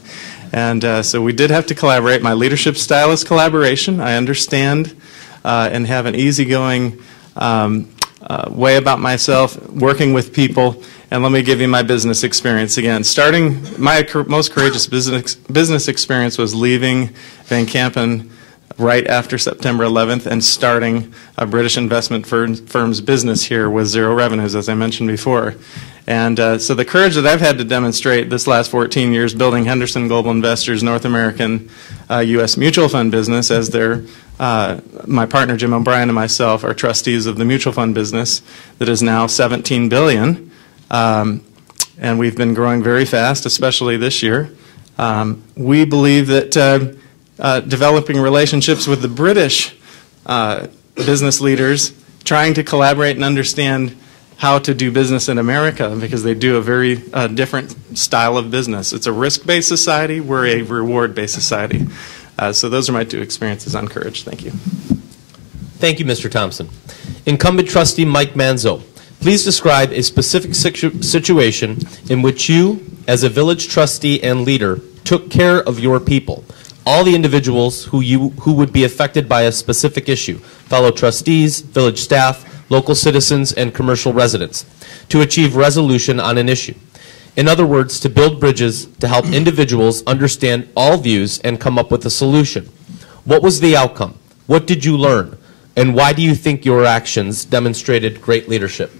And so we did have to collaborate. My leadership style is collaboration. I understand and have an easygoing way about myself, working with people. And let me give you my business experience again. Starting, my most courageous business experience was leaving Van Kampen right after September 11th and starting a British investment firm's business here with zero revenues, as I mentioned before. And so the courage that I've had to demonstrate this last 14 years building Henderson Global Investors North American U.S. mutual fund business, as my partner Jim O'Brien and myself are trustees of the mutual fund business that is now $17 billion. And we've been growing very fast, especially this year. We believe that developing relationships with the British business leaders, trying to collaborate and understand how to do business in America, because they do a very different style of business. It's a risk-based society. We're a reward-based society. So those are my two experiences on courage. Thank you. Thank you, Mr. Thompson. Incumbent trustee Mike Manzo, please describe a specific situation in which you, as a village trustee and leader, took care of your people, all the individuals who would be affected by a specific issue, fellow trustees, village staff, local citizens, and commercial residents, to achieve resolution on an issue. In other words, to build bridges to help individuals understand all views and come up with a solution. What was the outcome? What did you learn? And why do you think your actions demonstrated great leadership?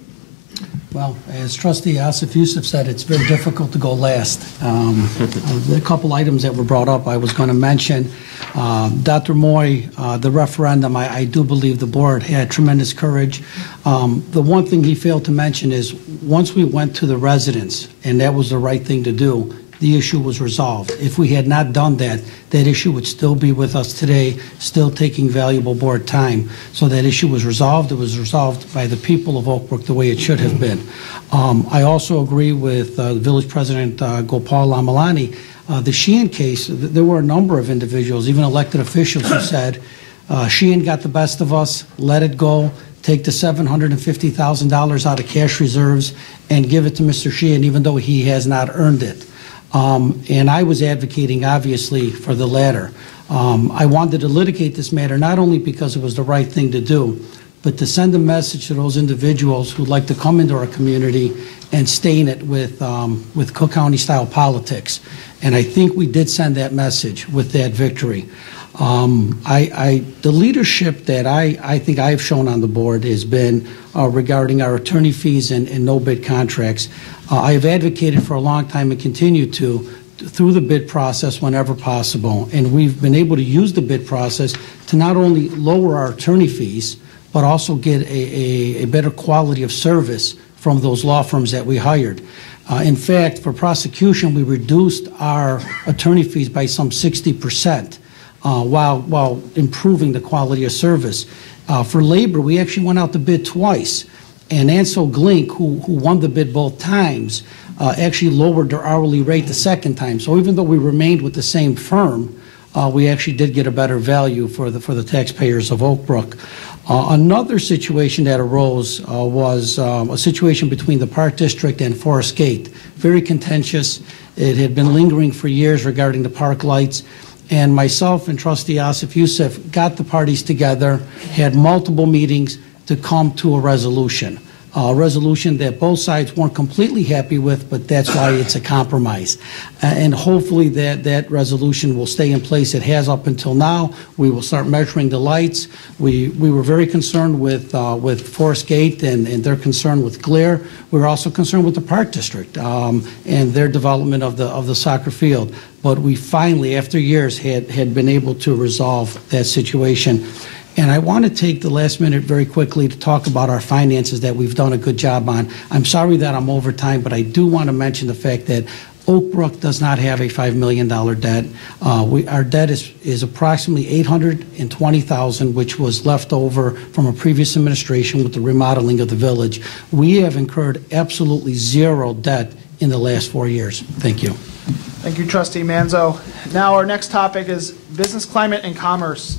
Well, as Trustee Asif Yusuf said, it's very difficult to go last. A couple items that were brought up I was going to mention. Dr. Moy, the referendum, I do believe the board had tremendous courage. The one thing he failed to mention is once we went to the residents, and that was the right thing to do, the issue was resolved. If we had not done that, that issue would still be with us today, still taking valuable board time. So that issue was resolved. It was resolved by the people of Oak Brook the way it should have been. I also agree with Village President Gopal Lamalani. The Sheehan case, there were a number of individuals, even elected officials, who said, Sheehan got the best of us, let it go, take the $750,000 out of cash reserves and give it to Mr. Sheehan, even though he has not earned it. And I was advocating, obviously, for the latter. I wanted to litigate this matter not only because it was the right thing to do, but to send a message to those individuals who'd like to come into our community and stain it with Cook County-style politics. And I think we did send that message with that victory. The leadership that I think I've shown on the board has been regarding our attorney fees and no-bid contracts. I have advocated for a long time and continue to through the bid process whenever possible. And we've been able to use the bid process to not only lower our attorney fees, but also get a better quality of service from those law firms that we hired. In fact, for prosecution, we reduced our attorney fees by some 60%. While improving the quality of service. For labor, we actually went out to bid twice, and Ansel Glink, who won the bid both times, actually lowered their hourly rate the second time. So even though we remained with the same firm, we actually did get a better value for the taxpayers of Oak Brook. Another situation that arose was a situation between the Park District and Forest Gate. Very contentious. It had been lingering for years regarding the park lights. And myself and Trustee Asif Yusuf got the parties together, had multiple meetings to come to a resolution. a resolution that both sides weren't completely happy with, but that's why it's a compromise. And hopefully that resolution will stay in place. It has up until now. We will start measuring the lights. We were very concerned with Forest Gate and their concern with glare. We were also concerned with the Park District and their development of the soccer field. But we finally, after years, had been able to resolve that situation. And I want to take the last minute very quickly to talk about our finances that we've done a good job on. I'm sorry that I'm over time, but I do want to mention the fact that Oak Brook does not have a $5 million debt. Our debt is approximately $820,000, which was left over from a previous administration with the remodeling of the village. We have incurred absolutely zero debt in the last 4 years. Thank you. Thank you, Trustee Manzo. Now our next topic is business climate and commerce.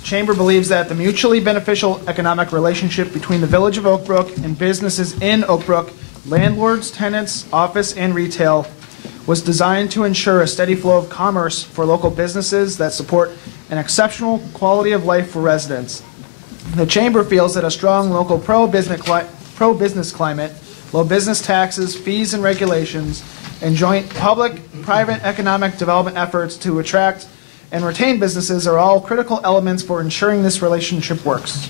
The Chamber believes that the mutually beneficial economic relationship between the Village of Oak Brook and businesses in Oak Brook, landlords, tenants, office, and retail, was designed to ensure a steady flow of commerce for local businesses that support an exceptional quality of life for residents. The Chamber feels that a strong local pro-business climate, low business taxes, fees, and regulations, and joint public-private economic development efforts to attract and retain businesses are all critical elements for ensuring this relationship works.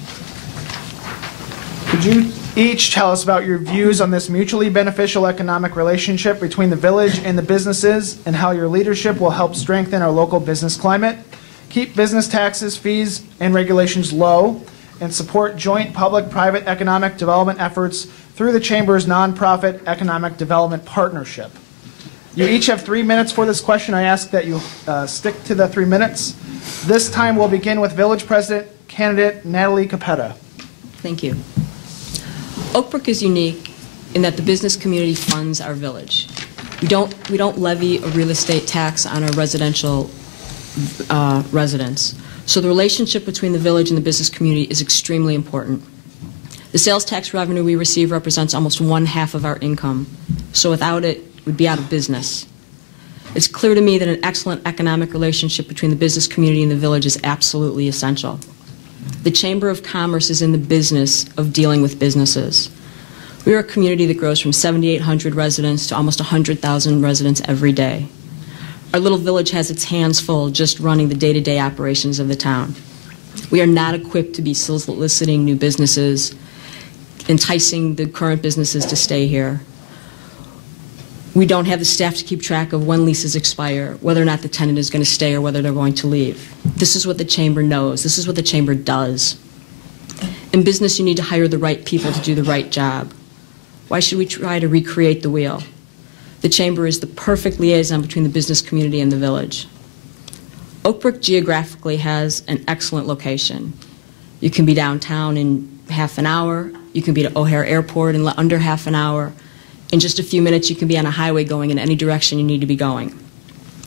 Could you each tell us about your views on this mutually beneficial economic relationship between the village and the businesses, and how your leadership will help strengthen our local business climate, keep business taxes, fees, and regulations low, and support joint public-private economic development efforts through the Chamber's nonprofit economic development partnership? You each have 3 minutes for this question. I ask that you stick to the 3 minutes. This time we'll begin with Village President candidate Natalie Capetta. Thank you. Oak Brook is unique in that the business community funds our village. We don't levy a real estate tax on our residential residents. So the relationship between the village and the business community is extremely important. The sales tax revenue we receive represents almost 1/2 of our income. So without it, we'd be out of business. It's clear to me that an excellent economic relationship between the business community and the village is absolutely essential. The Chamber of Commerce is in the business of dealing with businesses. We are a community that grows from 7,800 residents to almost 100,000 residents every day. Our little village has its hands full just running the day-to-day operations of the town. We are not equipped to be soliciting new businesses, enticing the current businesses to stay here. We don't have the staff to keep track of when leases expire, whether or not the tenant is going to stay or whether they're going to leave. This is what the Chamber knows. This is what the Chamber does. In business, you need to hire the right people to do the right job. Why should we try to recreate the wheel? The Chamber is the perfect liaison between the business community and the village. Oak Brook geographically has an excellent location. You can be downtown in half an hour. You can be at O'Hare Airport in under half an hour. In just a few minutes, you can be on a highway going in any direction you need to be going.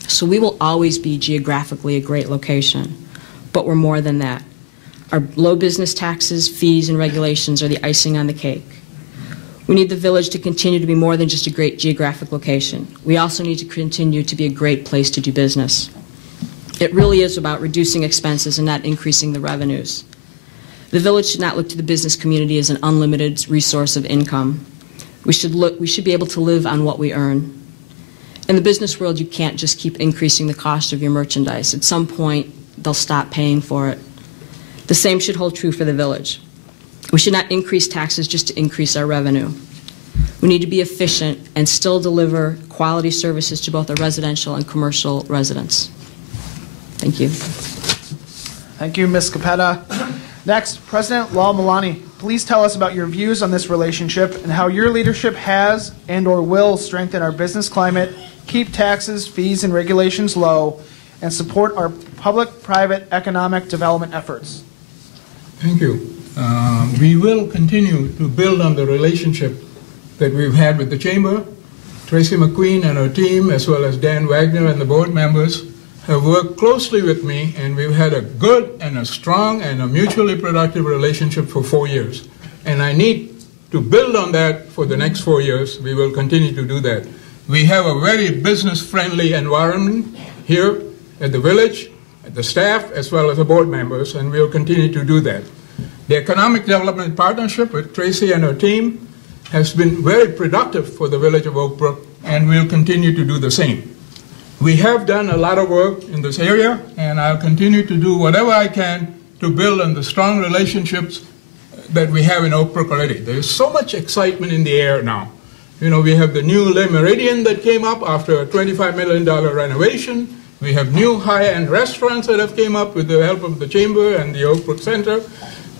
So we will always be geographically a great location, but we're more than that. Our low business taxes, fees, and regulations are the icing on the cake. We need the village to continue to be more than just a great geographic location. We also need to continue to be a great place to do business. It really is about reducing expenses and not increasing the revenues. The village should not look to the business community as an unlimited resource of income. We should be able to live on what we earn. In the business world, you can't just keep increasing the cost of your merchandise. At some point, they'll stop paying for it. The same should hold true for the village. We should not increase taxes just to increase our revenue. We need to be efficient and still deliver quality services to both our residential and commercial residents. Thank you. Thank you, Ms. Capetta. Next, President Lal Malani, please tell us about your views on this relationship and how your leadership has and or will strengthen our business climate, keep taxes, fees, and regulations low, and support our public-private economic development efforts. Thank you. We will continue to build on the relationship that we've had with the Chamber. Tracy McQueen and her team, as well as Dan Wagner and the board members, have worked closely with me, and we've had a good and a strong and a mutually productive relationship for 4 years. And I need to build on that for the next 4 years. We will continue to do that. We have a very business-friendly environment here at the village, at the staff, as well as the board members, and we'll continue to do that. The Economic Development Partnership with Tracy and her team has been very productive for the village of Oak Brook, and we'll continue to do the same. We have done a lot of work in this area, and I'll continue to do whatever I can to build on the strong relationships that we have in Oak Brook already. There's so much excitement in the air now. You know, we have the new Le Meridian that came up after a $25 million renovation. We have new high-end restaurants that have came up with the help of the Chamber and the Oak Brook Center,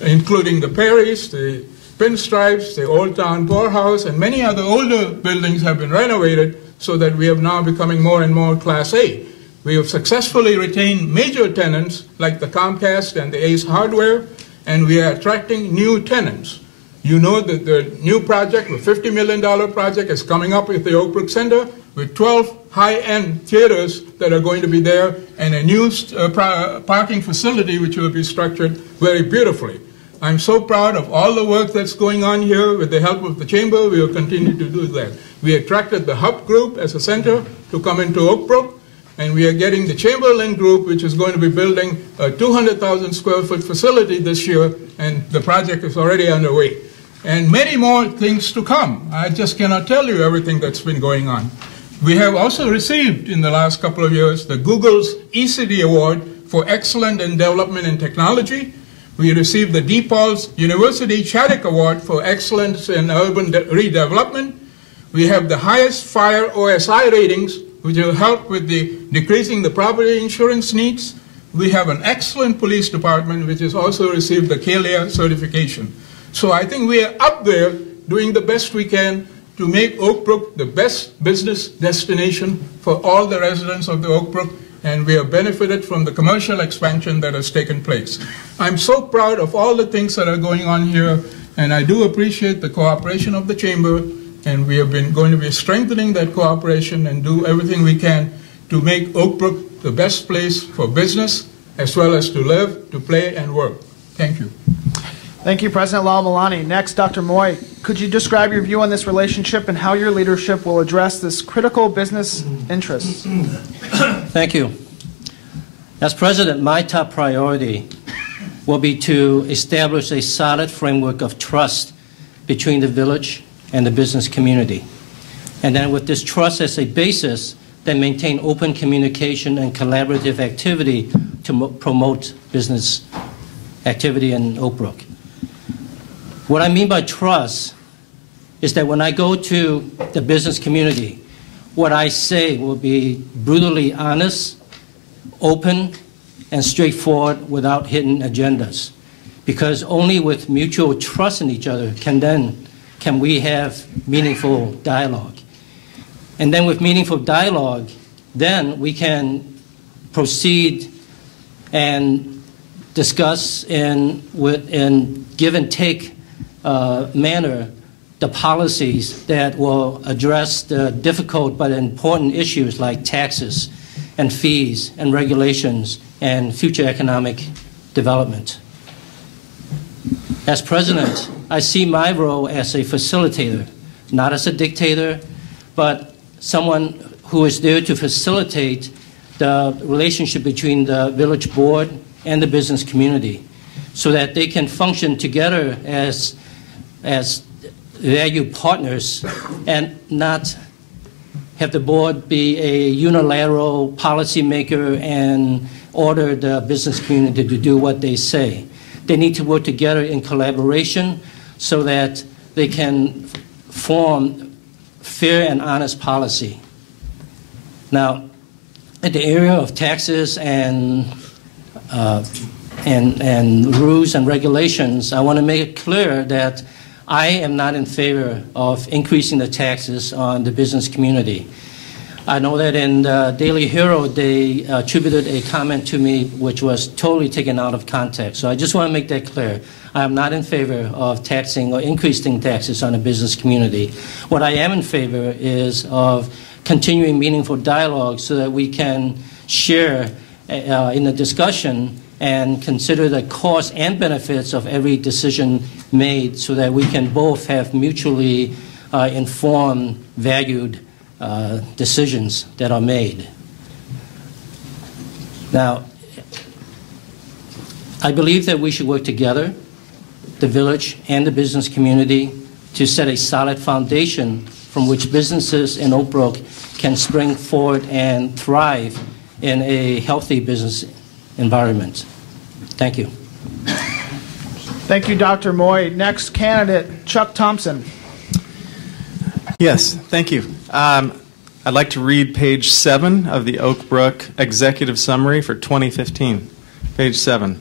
including the Perry's, the Pinstripes, the Old Town Poorhouse, and many other older buildings have been renovated so that we are now becoming more and more Class A. We have successfully retained major tenants like the Comcast and the Ace Hardware, and we are attracting new tenants. You know that the new project, the $50 million project, is coming up with the Oak Brook Center with 12 high-end theaters that are going to be there and a new parking facility which will be structured very beautifully. I'm so proud of all the work that's going on here. With the help of the Chamber, we will continue to do that. We attracted the Hub Group as a center to come into Oak Brook, and we are getting the Chamberlain Group, which is going to be building a 200,000 square foot facility this year, and the project is already underway. And many more things to come. I just cannot tell you everything that's been going on. We have also received in the last couple of years the Google's ECD Award for Excellent in Development and Technology. We received the DePaul's University Chadwick Award for Excellence in Urban Redevelopment. We have the highest fire OSI ratings, which will help with decreasing the property insurance needs. We have an excellent police department, which has also received the CALIA certification. So I think we are up there doing the best we can to make Oak Brook the best business destination for all the residents of the Oak Brook, and we have benefited from the commercial expansion that has taken place. I'm so proud of all the things that are going on here, and I do appreciate the cooperation of the Chamber, and we have been going to be strengthening that cooperation and do everything we can to make Oak Brook the best place for business as well as to live, to play, and work. Thank you. Thank you, President Lalmalani. Next, Dr. Moy, could you describe your view on this relationship and how your leadership will address this critical business interests? Thank you. As President, my top priority will be to establish a solid framework of trust between the village and the business community. And then with this trust as a basis, then maintain open communication and collaborative activity to promote business activity in Oak Brook. What I mean by trust is that when I go to the business community, what I say will be brutally honest, open, and straightforward without hidden agendas. Because only with mutual trust in each other can we have meaningful dialogue. And then with meaningful dialogue, then we can proceed and discuss in give and take manner the policies that will address the difficult but important issues like taxes and fees and regulations and future economic development. As president, I see my role as a facilitator, not as a dictator, but someone who is there to facilitate the relationship between the village board and the business community so that they can function together as valued partners and not have the board be a unilateral policymaker and order the business community to do what they say. They need to work together in collaboration so that they can form fair and honest policy. Now, in the area of taxes and rules and regulations, I want to make it clear that I am not in favor of increasing the taxes on the business community. I know that in the Daily Herald, they attributed a comment to me which was totally taken out of context. So I just want to make that clear. I am not in favor of taxing or increasing taxes on the business community. What I am in favor is of continuing meaningful dialogue so that we can share in the discussion and consider the costs and benefits of every decision made so that we can both have mutually informed, valued decisions that are made. Now, I believe that we should work together, the village and the business community, to set a solid foundation from which businesses in Oak Brook can spring forward and thrive in a healthy business environment. Thank you. Thank you, Dr. Moy. Next candidate, Chuck Thompson. Yes, thank you. I'd like to read page 7 of the Oak Brook Executive Summary for 2015. Page 7.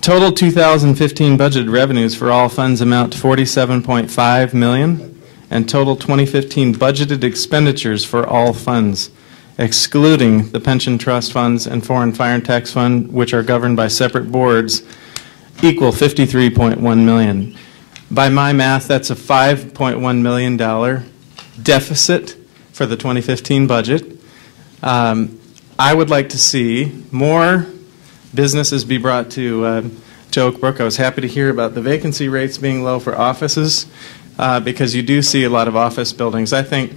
Total 2015 budgeted revenues for all funds amount to $47.5 million, and total 2015 budgeted expenditures for all funds, excluding the pension trust funds and foreign fire and tax fund, which are governed by separate boards, equal $53.1 million. By my math, that's a $5.1 million deficit for the 2015 budget. I would like to see more businesses be brought to Oak Brook. I was happy to hear about the vacancy rates being low for offices, because you do see a lot of office buildings. I think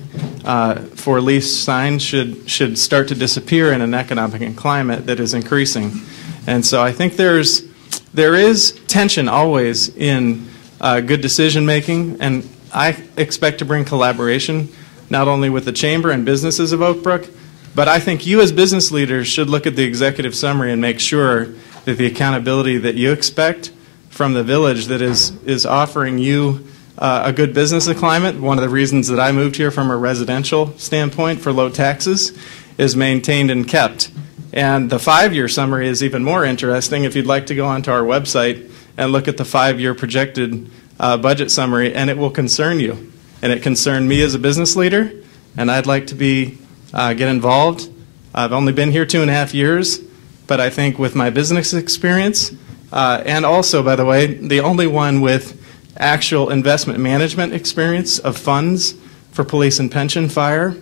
for lease signs should start to disappear in an economic climate that is increasing. And so I think there is tension always in good decision making, and I expect to bring collaboration not only with the Chamber and businesses of Oak Brook, but I think you as business leaders should look at the executive summary and make sure that the accountability that you expect from the village that is offering you a good business climate. One of the reasons that I moved here from a residential standpoint for low taxes is maintained and kept. And the 5-year summary is even more interesting if you'd like to go onto our website and look at the 5-year projected budget summary, and it will concern you. And it concerned me as a business leader, and I'd like to get involved. I've only been here 2.5 years, but I think with my business experience, and also, by the way, the only one with actual investment management experience of funds for police and pension fire.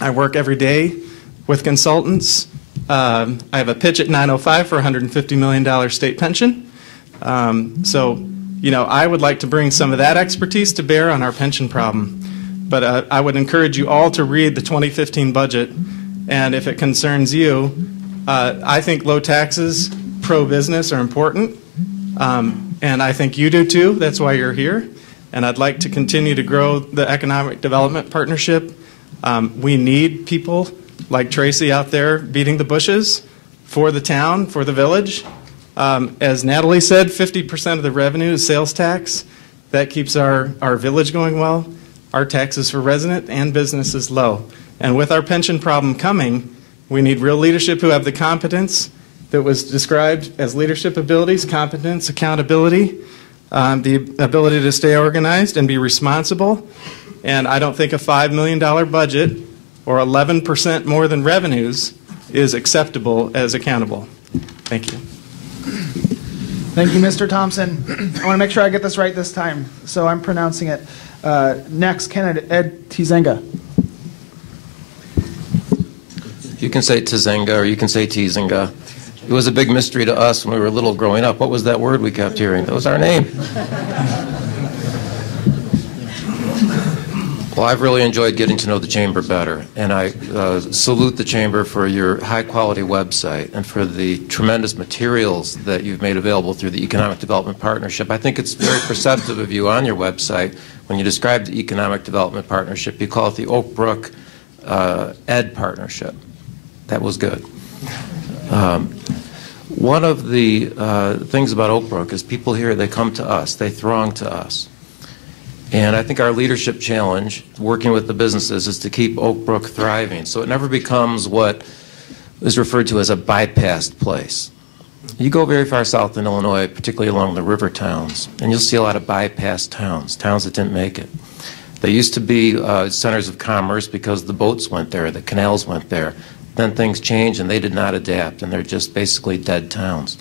I work every day with consultants. I have a pitch at 9:05 for $150 million state pension. So, I would like to bring some of that expertise to bear on our pension problem. But I would encourage you all to read the 2015 budget, and if it concerns you, I think low taxes, pro-business are important, and I think you do too. That's why you're here. And I'd like to continue to grow the Economic Development Partnership. We need people like Tracy out there beating the bushes for the town, for the village. As Natalie said, 50% of the revenue is sales tax. That keeps our village going well. Our taxes for resident and business is low. And with our pension problem coming, we need real leadership who have the competence that was described as leadership abilities, competence, accountability, the ability to stay organized and be responsible. And I don't think a $5 million budget or 11% more than revenues is acceptable as accountable. Thank you. Thank you, Mr. Thompson. I want to make sure I get this right this time, so I'm pronouncing it. Next, candidate Ed Tizenga. You can say Tizenga or you can say Tizenga. It was a big mystery to us when we were little growing up. What was that word we kept hearing? That was our name. Well, I've really enjoyed getting to know the Chamber better, and I salute the Chamber for your high-quality website and for the tremendous materials that you've made available through the Economic Development Partnership. I think it's very perceptive of you on your website. When you describe the Economic Development Partnership, you call it the Oak Brook Ed Partnership. That was good. One of the things about Oak Brook is people here, they come to us, they throng to us. And I think our leadership challenge, working with the businesses, is to keep Oak Brook thriving so it never becomes what is referred to as a bypassed place. You go very far south in Illinois, particularly along the river towns, and you'll see a lot of bypassed towns, towns that didn't make it. They used to be centers of commerce because the boats went there, the canals went there. Then things changed and they did not adapt, and they're just basically dead towns.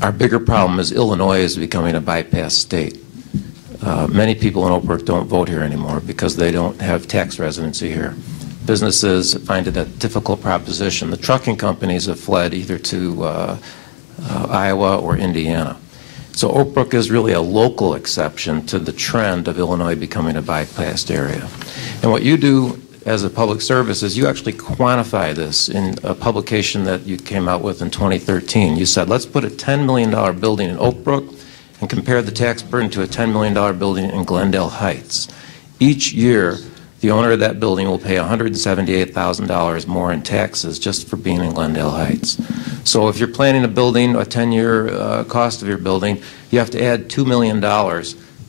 Our bigger problem is Illinois is becoming a bypass state. Many people in Oak Brook don't vote here anymore because they don't have tax residency here. Businesses find it a difficult proposition. The trucking companies have fled either to Iowa or Indiana. So Oak Brook is really a local exception to the trend of Illinois becoming a bypassed area. And what you do as a public service is you actually quantify this in a publication that you came out with in 2013. You said, let's put a $10 million building in Oak Brook and compare the tax burden to a $10 million building in Glendale Heights. Each year, the owner of that building will pay $178,000 more in taxes just for being in Glendale Heights. So if you're planning a building, a 10-year cost of your building, you have to add $2 million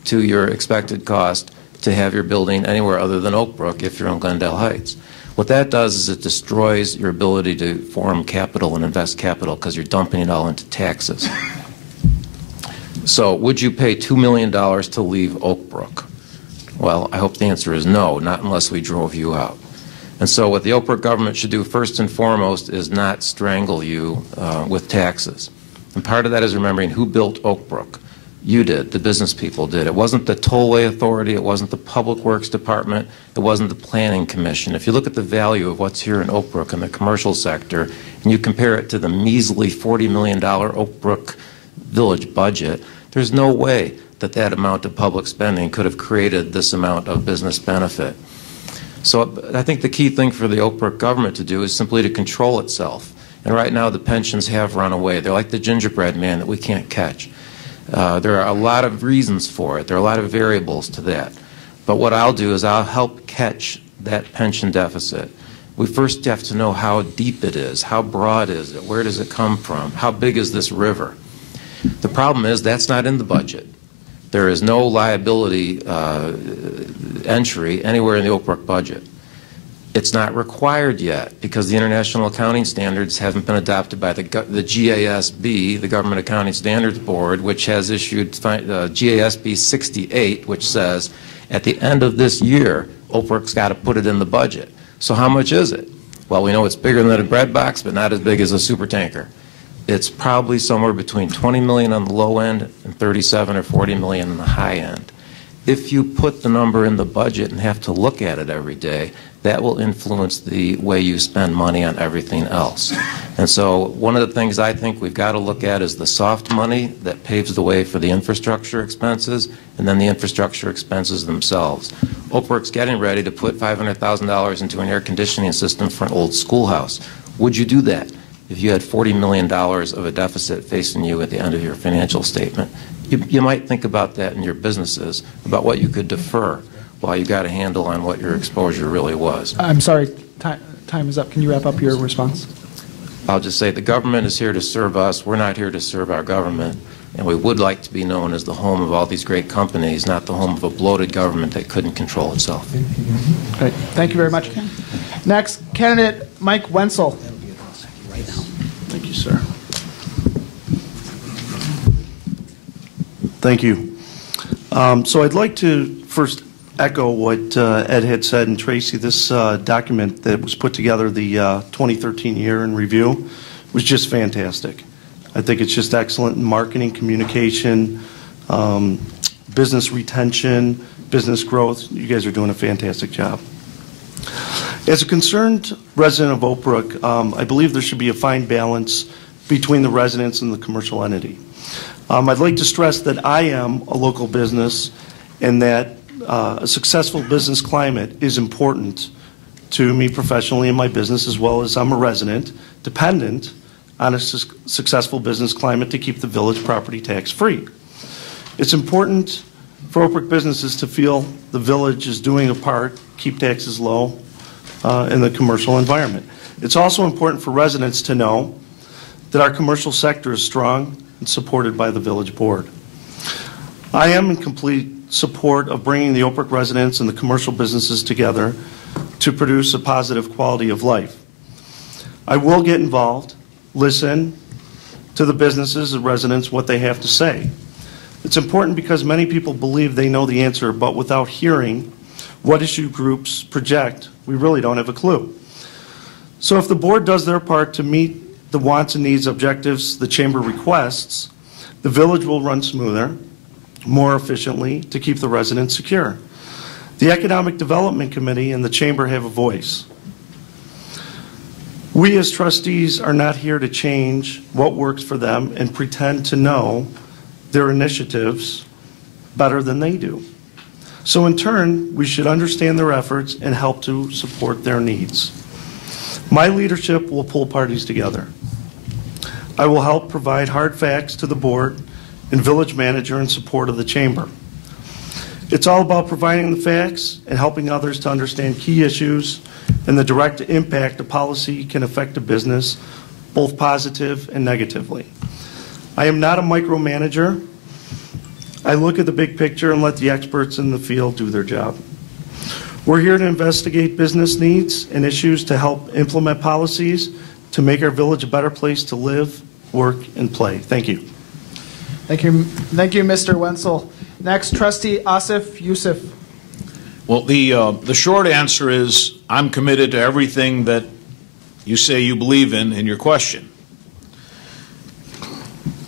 to your expected cost to have your building anywhere other than Oak Brook if you're in Glendale Heights. What that does is it destroys your ability to form capital and invest capital because you're dumping it all into taxes. So would you pay $2 million to leave Oak Brook? Well, I hope the answer is no, not unless we drove you out. And so what the Oak Brook government should do first and foremost is not strangle you with taxes. And part of that is remembering who built Oak Brook. You did, the business people did. It wasn't the Tollway Authority, it wasn't the Public Works Department, it wasn't the Planning Commission. If you look at the value of what's here in Oak Brook in the commercial sector, and you compare it to the measly $40 million Oak Brook Village budget, there's no way that that amount of public spending could have created this amount of business benefit. So I think the key thing for the Oak Brook government to do is simply to control itself. And right now the pensions have run away. They're like the gingerbread man that we can't catch. There are a lot of reasons for it. There are a lot of variables to that. But what I'll do is I'll help catch that pension deficit. We first have to know how deep it is, how broad is it, where does it come from, how big is this river. The problem is that's not in the budget. There is no liability entry anywhere in the Oak Brook budget. It's not required yet because the International Accounting Standards haven't been adopted by the GASB, the Government Accounting Standards Board, which has issued GASB 68, which says at the end of this year, Oak Brook's got to put it in the budget. So how much is it? Well, we know it's bigger than a bread box, but not as big as a super tanker. It's probably somewhere between 20 million on the low end and 37 or 40 million on the high end. If you put the number in the budget and have to look at it every day, that will influence the way you spend money on everything else. And so one of the things I think we've got to look at is the soft money that paves the way for the infrastructure expenses and then the infrastructure expenses themselves. Oak Brook's getting ready to put $500,000 into an air conditioning system for an old schoolhouse. Would you do that if you had $40 million of a deficit facing you at the end of your financial statement? You might think about that in your businesses, about what you could defer while you got a handle on what your exposure really was. I'm sorry, time is up. Can you wrap up your response? I'll just say the government is here to serve us. We're not here to serve our government. And we would like to be known as the home of all these great companies, not the home of a bloated government that couldn't control itself. Great. Thank you very much. Next, candidate Mike Wenzel. Thank you, sir. Thank you. So I'd like to first echo what Ed had said, and Tracy, this document that was put together, the 2013 year in review, was just fantastic. I think it's just excellent in marketing, communication, business retention, business growth. You guys are doing a fantastic job. As a concerned resident of Oak Brook, I believe there should be a fine balance between the residents and the commercial entity. I'd like to stress that I am a local business and that a successful business climate is important to me professionally in my business, as well as I'm a resident dependent on a successful business climate to keep the village property tax free. It's important for Oak Brook businesses to feel the village is doing a part, keep taxes low in the commercial environment. It's also important for residents to know that our commercial sector is strong and supported by the village board. I am in complete support of bringing the Oak Brook residents and the commercial businesses together to produce a positive quality of life. I will get involved, listen to the businesses and residents, what they have to say. It's important because many people believe they know the answer, but without hearing what issue groups project, we really don't have a clue. So if the board does their part to meet the wants and needs objectives the chamber requests, the village will run smoother, more efficiently to keep the residents secure. The Economic Development Committee and the chamber have a voice. We as trustees are not here to change what works for them and pretend to know their initiatives better than they do. So in turn, we should understand their efforts and help to support their needs. My leadership will pull parties together. I will help provide hard facts to the board and village manager in support of the chamber. It's all about providing the facts and helping others to understand key issues and the direct impact a policy can affect a business, both positive and negatively. I am not a micromanager. I look at the big picture and let the experts in the field do their job. We're here to investigate business needs and issues to help implement policies to make our village a better place to live, work, and play. Thank you. Thank you, Mr. Wenzel. Next, Trustee Asif Yusuf. Well, the short answer is I'm committed to everything that you say you believe in your question.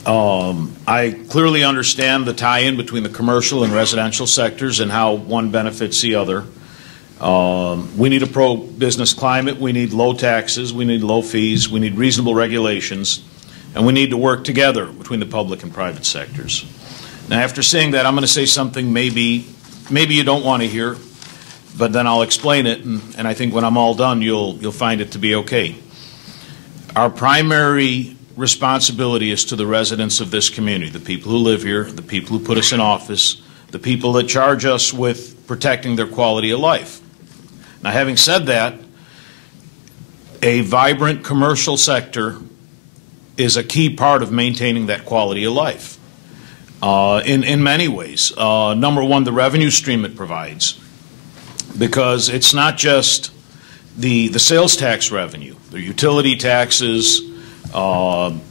I clearly understand the tie-in between the commercial and residential sectors and how one benefits the other. We need a pro-business climate. We need low taxes. We need low fees. We need reasonable regulations. And we need to work together between the public and private sectors. Now, after saying that, I'm going to say something maybe you don't want to hear, but then I'll explain it, and I think when I'm all done, you'll find it to be okay. Our primary responsibility is to the residents of this community, the people who live here, the people who put us in office, the people that charge us with protecting their quality of life. Now, having said that, a vibrant commercial sector is a key part of maintaining that quality of life in many ways. Number one, the revenue stream it provides, because it's not just the sales tax revenue, the utility taxes,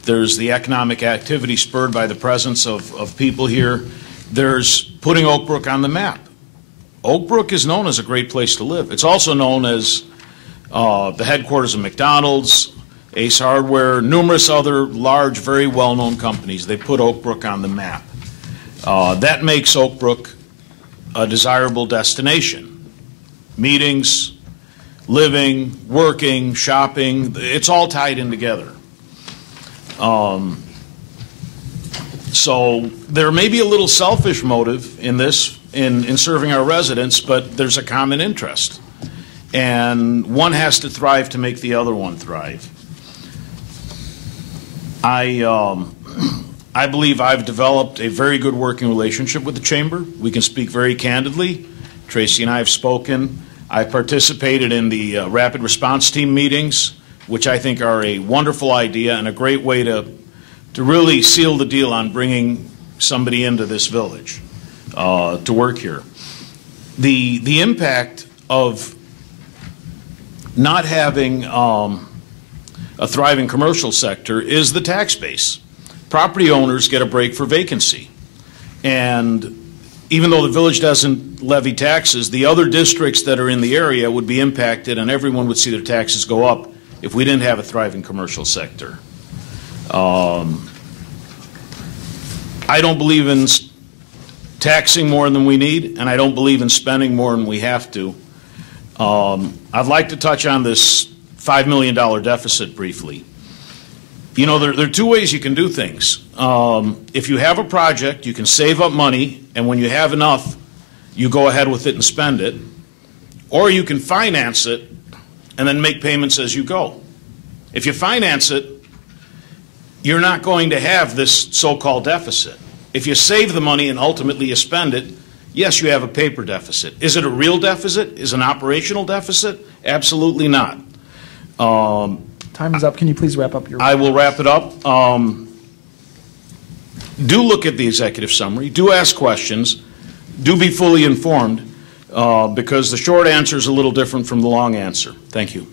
there's the economic activity spurred by the presence of people here. There's putting Oak Brook on the map. Oak Brook is known as a great place to live. It's also known as the headquarters of McDonald's, Ace Hardware, numerous other large, very well-known companies. They put Oak Brook on the map. That makes Oak Brook a desirable destination. Meetings, living, working, shopping, it's all tied in together. So there may be a little selfish motive in this, in serving our residents, but there's a common interest. And one has to thrive to make the other one thrive. I believe I've developed a very good working relationship with the Chamber. We can speak very candidly. Tracy and I have spoken. I participated in the rapid response team meetings, which I think are a wonderful idea and a great way to really seal the deal on bringing somebody into this village to work here. The impact of not having a thriving commercial sector is the tax base. Property owners get a break for vacancy. And even though the village doesn't levy taxes, the other districts that are in the area would be impacted, and everyone would see their taxes go up if we didn't have a thriving commercial sector. I don't believe in taxing more than we need, and I don't believe in spending more than we have to. I'd like to touch on this $5 million deficit briefly. You know, there are two ways you can do things. If you have a project, you can save up money, and when you have enough, you go ahead with it and spend it. Or you can finance it and then make payments as you go. If you finance it, you're not going to have this so-called deficit. If you save the money and ultimately you spend it, yes, you have a paper deficit. Is it a real deficit? Is it an operational deficit? Absolutely not. Time is up. Can you please wrap up your... I will wrap it up. Do look at the executive summary. Do ask questions. Do be fully informed, because the short answer is a little different from the long answer. Thank you.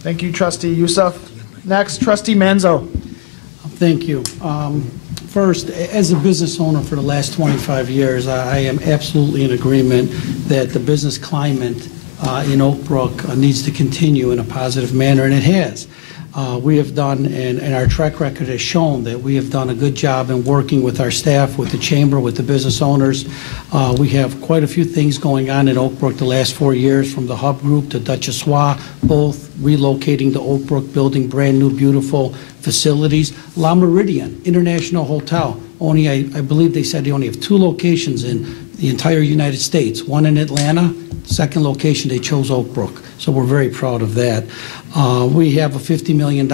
Thank you, Trustee Yusuf. Next, Trustee Manzo. Thank you. First, as a business owner for the last 25 years, I am absolutely in agreement that the business climate in Oak Brook needs to continue in a positive manner, and it has. We have done, and our track record has shown that we have done a good job in working with our staff, with the Chamber, with the business owners. We have quite a few things going on in Oak Brook the last 4 years, from the Hub Group to Duchessois, both relocating to Oak Brook, building brand new, beautiful facilities. La Meridian International Hotel, only, I believe they said they only have 2 locations in the entire United States. One in Atlanta, second location they chose Oak Brook. So we're very proud of that. We have a $50 million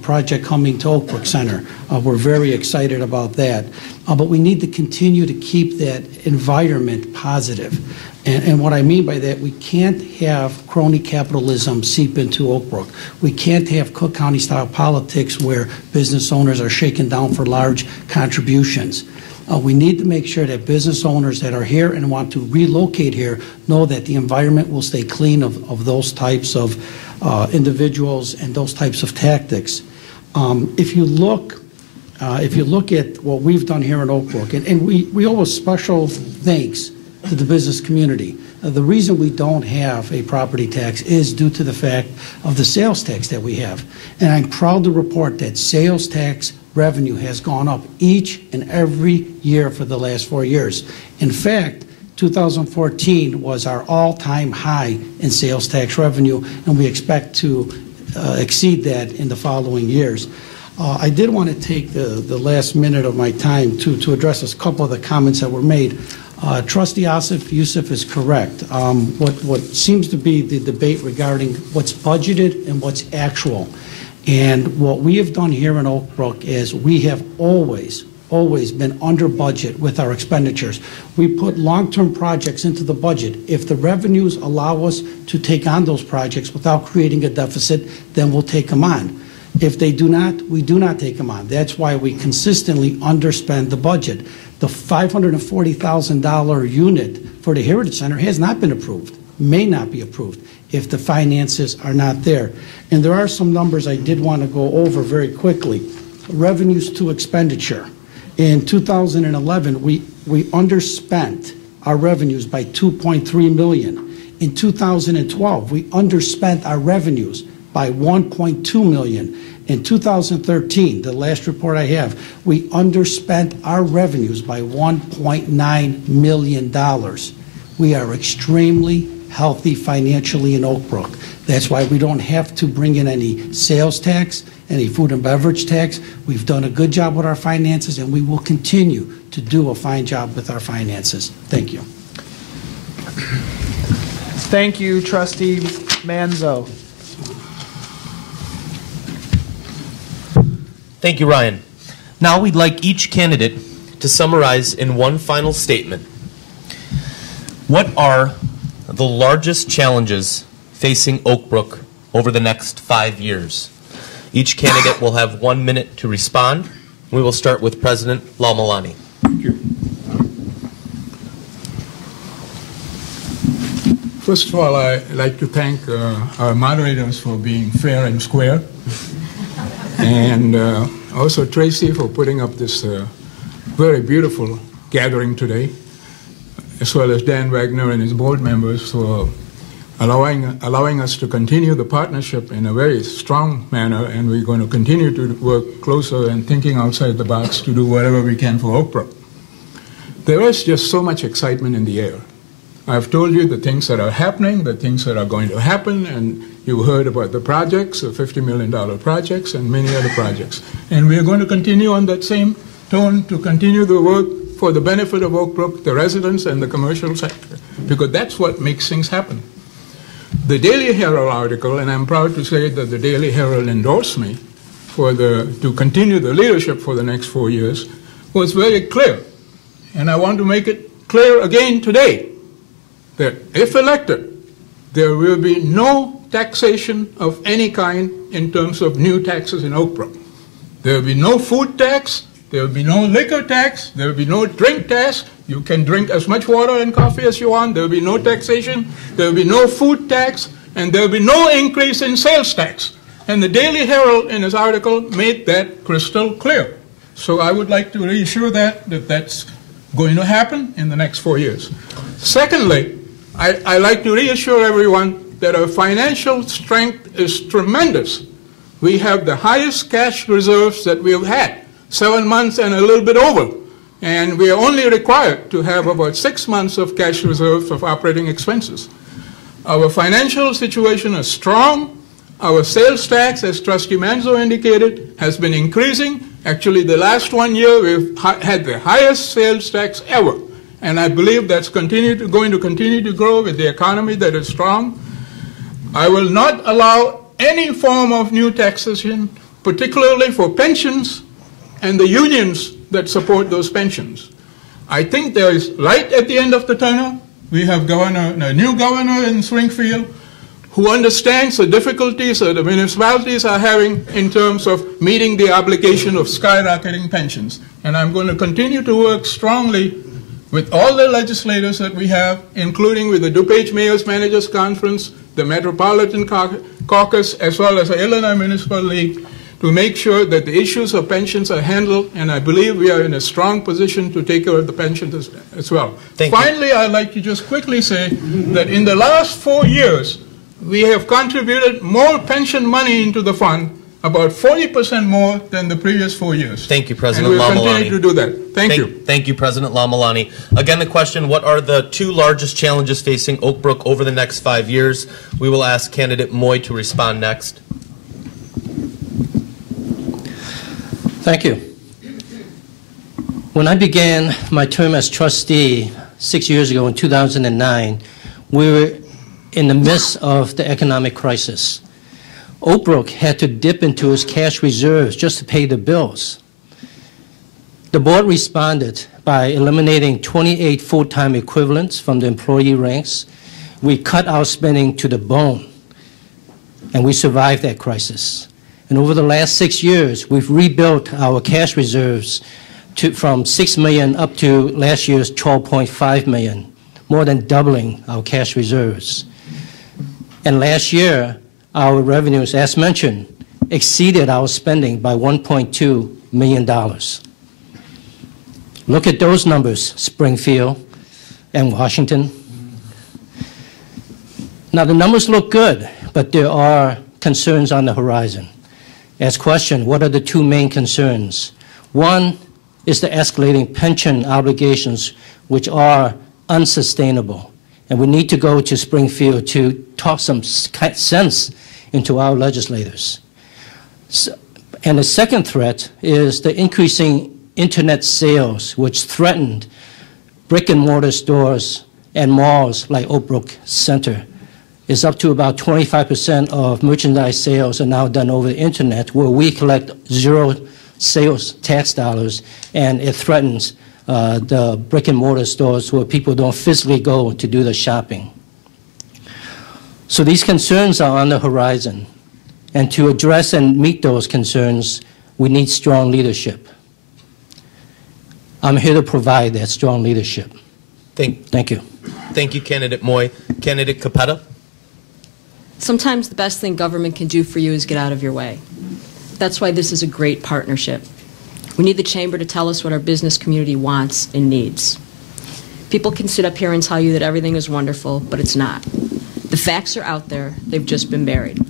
project coming to Oak Brook Center. We're very excited about that. But we need to continue to keep that environment positive. And what I mean by that, we can't have crony capitalism seep into Oak Brook. We can't have Cook County-style politics where business owners are shaken down for large contributions. We need to make sure that business owners that are here and want to relocate here know that the environment will stay clean of those types of individuals and those types of tactics. If you look at what we've done here in Oak Brook, and we owe a special thanks to the business community. The reason we don't have a property tax is due to the fact of the sales tax that we have. And I'm proud to report that sales tax revenue has gone up each and every year for the last 4 years. In fact, 2014 was our all-time high in sales tax revenue, and we expect to exceed that in the following years. I did want to take the last minute of my time to address a couple of the comments that were made. Trustee Asif Yusuf is correct. What seems to be the debate regarding what's budgeted and what's actual. And what we have done here in Oak Brook is we have always been under budget with our expenditures. We put long-term projects into the budget. If the revenues allow us to take on those projects without creating a deficit, then we'll take them on. If they do not, we do not take them on. That's why we consistently underspend the budget. The $540,000 unit for the Heritage Center has not been approved, may not be approved if the finances are not there. And there are some numbers I did want to go over very quickly. Revenues to expenditure. In 2011, we underspent our revenues by $2.3 million. In 2012, we underspent our revenues by $1.2 million. In 2013, the last report I have, we underspent our revenues by $1.9 million. We are extremely healthy financially in Oak Brook. That's why we don't have to bring in any sales tax, any food and beverage tax. We've done a good job with our finances, and we will continue to do a fine job with our finances. Thank you. Thank you, Trustee Manzo. Thank you, Ryan. Now we'd like each candidate to summarize in one final statement. What are the largest challenges facing Oak Brook over the next 5 years? Each candidate will have 1 minute to respond. We will start with President Lalmalani. Thank you. First of all, I'd like to thank our moderators for being fair and square. And also Tracy for putting up this very beautiful gathering today, as well as Dan Wagner and his board members for allowing us to continue the partnership in a very strong manner, and we're going to continue to work closer and thinking outside the box to do whatever we can for Oak Brook. There is just so much excitement in the air. I've told you the things that are happening, the things that are going to happen, and you heard about the projects, the $50 million projects, and many other projects. And we are going to continue on that same tone to continue the work for the benefit of Oak Brook, the residents, and the commercial sector, because that's what makes things happen. The Daily Herald article, and I'm proud to say that the Daily Herald endorsed me to continue the leadership for the next 4 years, was very clear. And I want to make it clear again today that if elected, there will be no taxation of any kind in terms of new taxes in Oak Brook. There will be no food tax, there will be no liquor tax, there will be no drink tax. You can drink as much water and coffee as you want. There will be no taxation, there will be no food tax, and there will be no increase in sales tax. And the Daily Herald in his article made that crystal clear. So I would like to reassure that that's going to happen in the next 4 years. Secondly, I like to reassure everyone that our financial strength is tremendous. We have the highest cash reserves that we have had, 7 months and a little bit over. And we are only required to have about 6 months of cash reserves of operating expenses. Our financial situation is strong. Our sales tax, as Trustee Manzo indicated, has been increasing. Actually, the last 1 year, we've had the highest sales tax ever. and I believe that's going to continue to grow with the economy that is strong. I will not allow any form of new taxation, particularly for pensions and the unions that support those pensions. I think there is light at the end of the tunnel. We have a new governor in Springfield who understands the difficulties that the municipalities are having in terms of meeting the obligation of skyrocketing pensions. And I'm going to continue to work strongly with all the legislators that we have, including with the DuPage Mayors Managers Conference, the Metropolitan Caucus, as well as the Illinois Municipal League, to make sure that the issues of pensions are handled, and I believe we are in a strong position to take care of the pensions as well. Finally, I'd like to just quickly say that in the last 4 years, we have contributed more pension money into the fund, about 40% more than the previous 4 years. Thank you, President Lamalani. And we'll continue to do that. Thank you. Thank you, President Lamalani. Again, the question, what are the 2 largest challenges facing Oak Brook over the next 5 years? We will ask candidate Moy to respond next. Thank you. When I began my term as trustee 6 years ago in 2009, we were in the midst of the economic crisis. Oak Brook had to dip into its cash reserves just to pay the bills. The board responded by eliminating 28 full-time equivalents from the employee ranks. We cut our spending to the bone, and we survived that crisis. And over the last 6 years, we've rebuilt our cash reserves from $6 million up to last year's $12.5 million, more than doubling our cash reserves. And last year, our revenues, as mentioned, exceeded our spending by $1.2 million. Look at those numbers, Springfield and Washington. Now, the numbers look good, but there are concerns on the horizon. As questioned, what are the 2 main concerns? One is the escalating pension obligations, which are unsustainable. And we need to go to Springfield to talk some sense into our legislators. And the second threat is the increasing internet sales, which threatened brick and mortar stores and malls like Oak Brook Center. It's up to about 25% of merchandise sales are now done over the internet, where we collect 0 sales tax dollars, and it threatens the brick and mortar stores where people don't physically go to do the shopping. So these concerns are on the horizon, and to address and meet those concerns, we need strong leadership. I'm here to provide that strong leadership. Thank you. Thank you, Candidate Moy. Candidate Capetta. Sometimes the best thing government can do for you is get out of your way. That's why this is a great partnership. We need the Chamber to tell us what our business community wants and needs. People can sit up here and tell you that everything is wonderful, but it's not. The facts are out there. They've just been buried.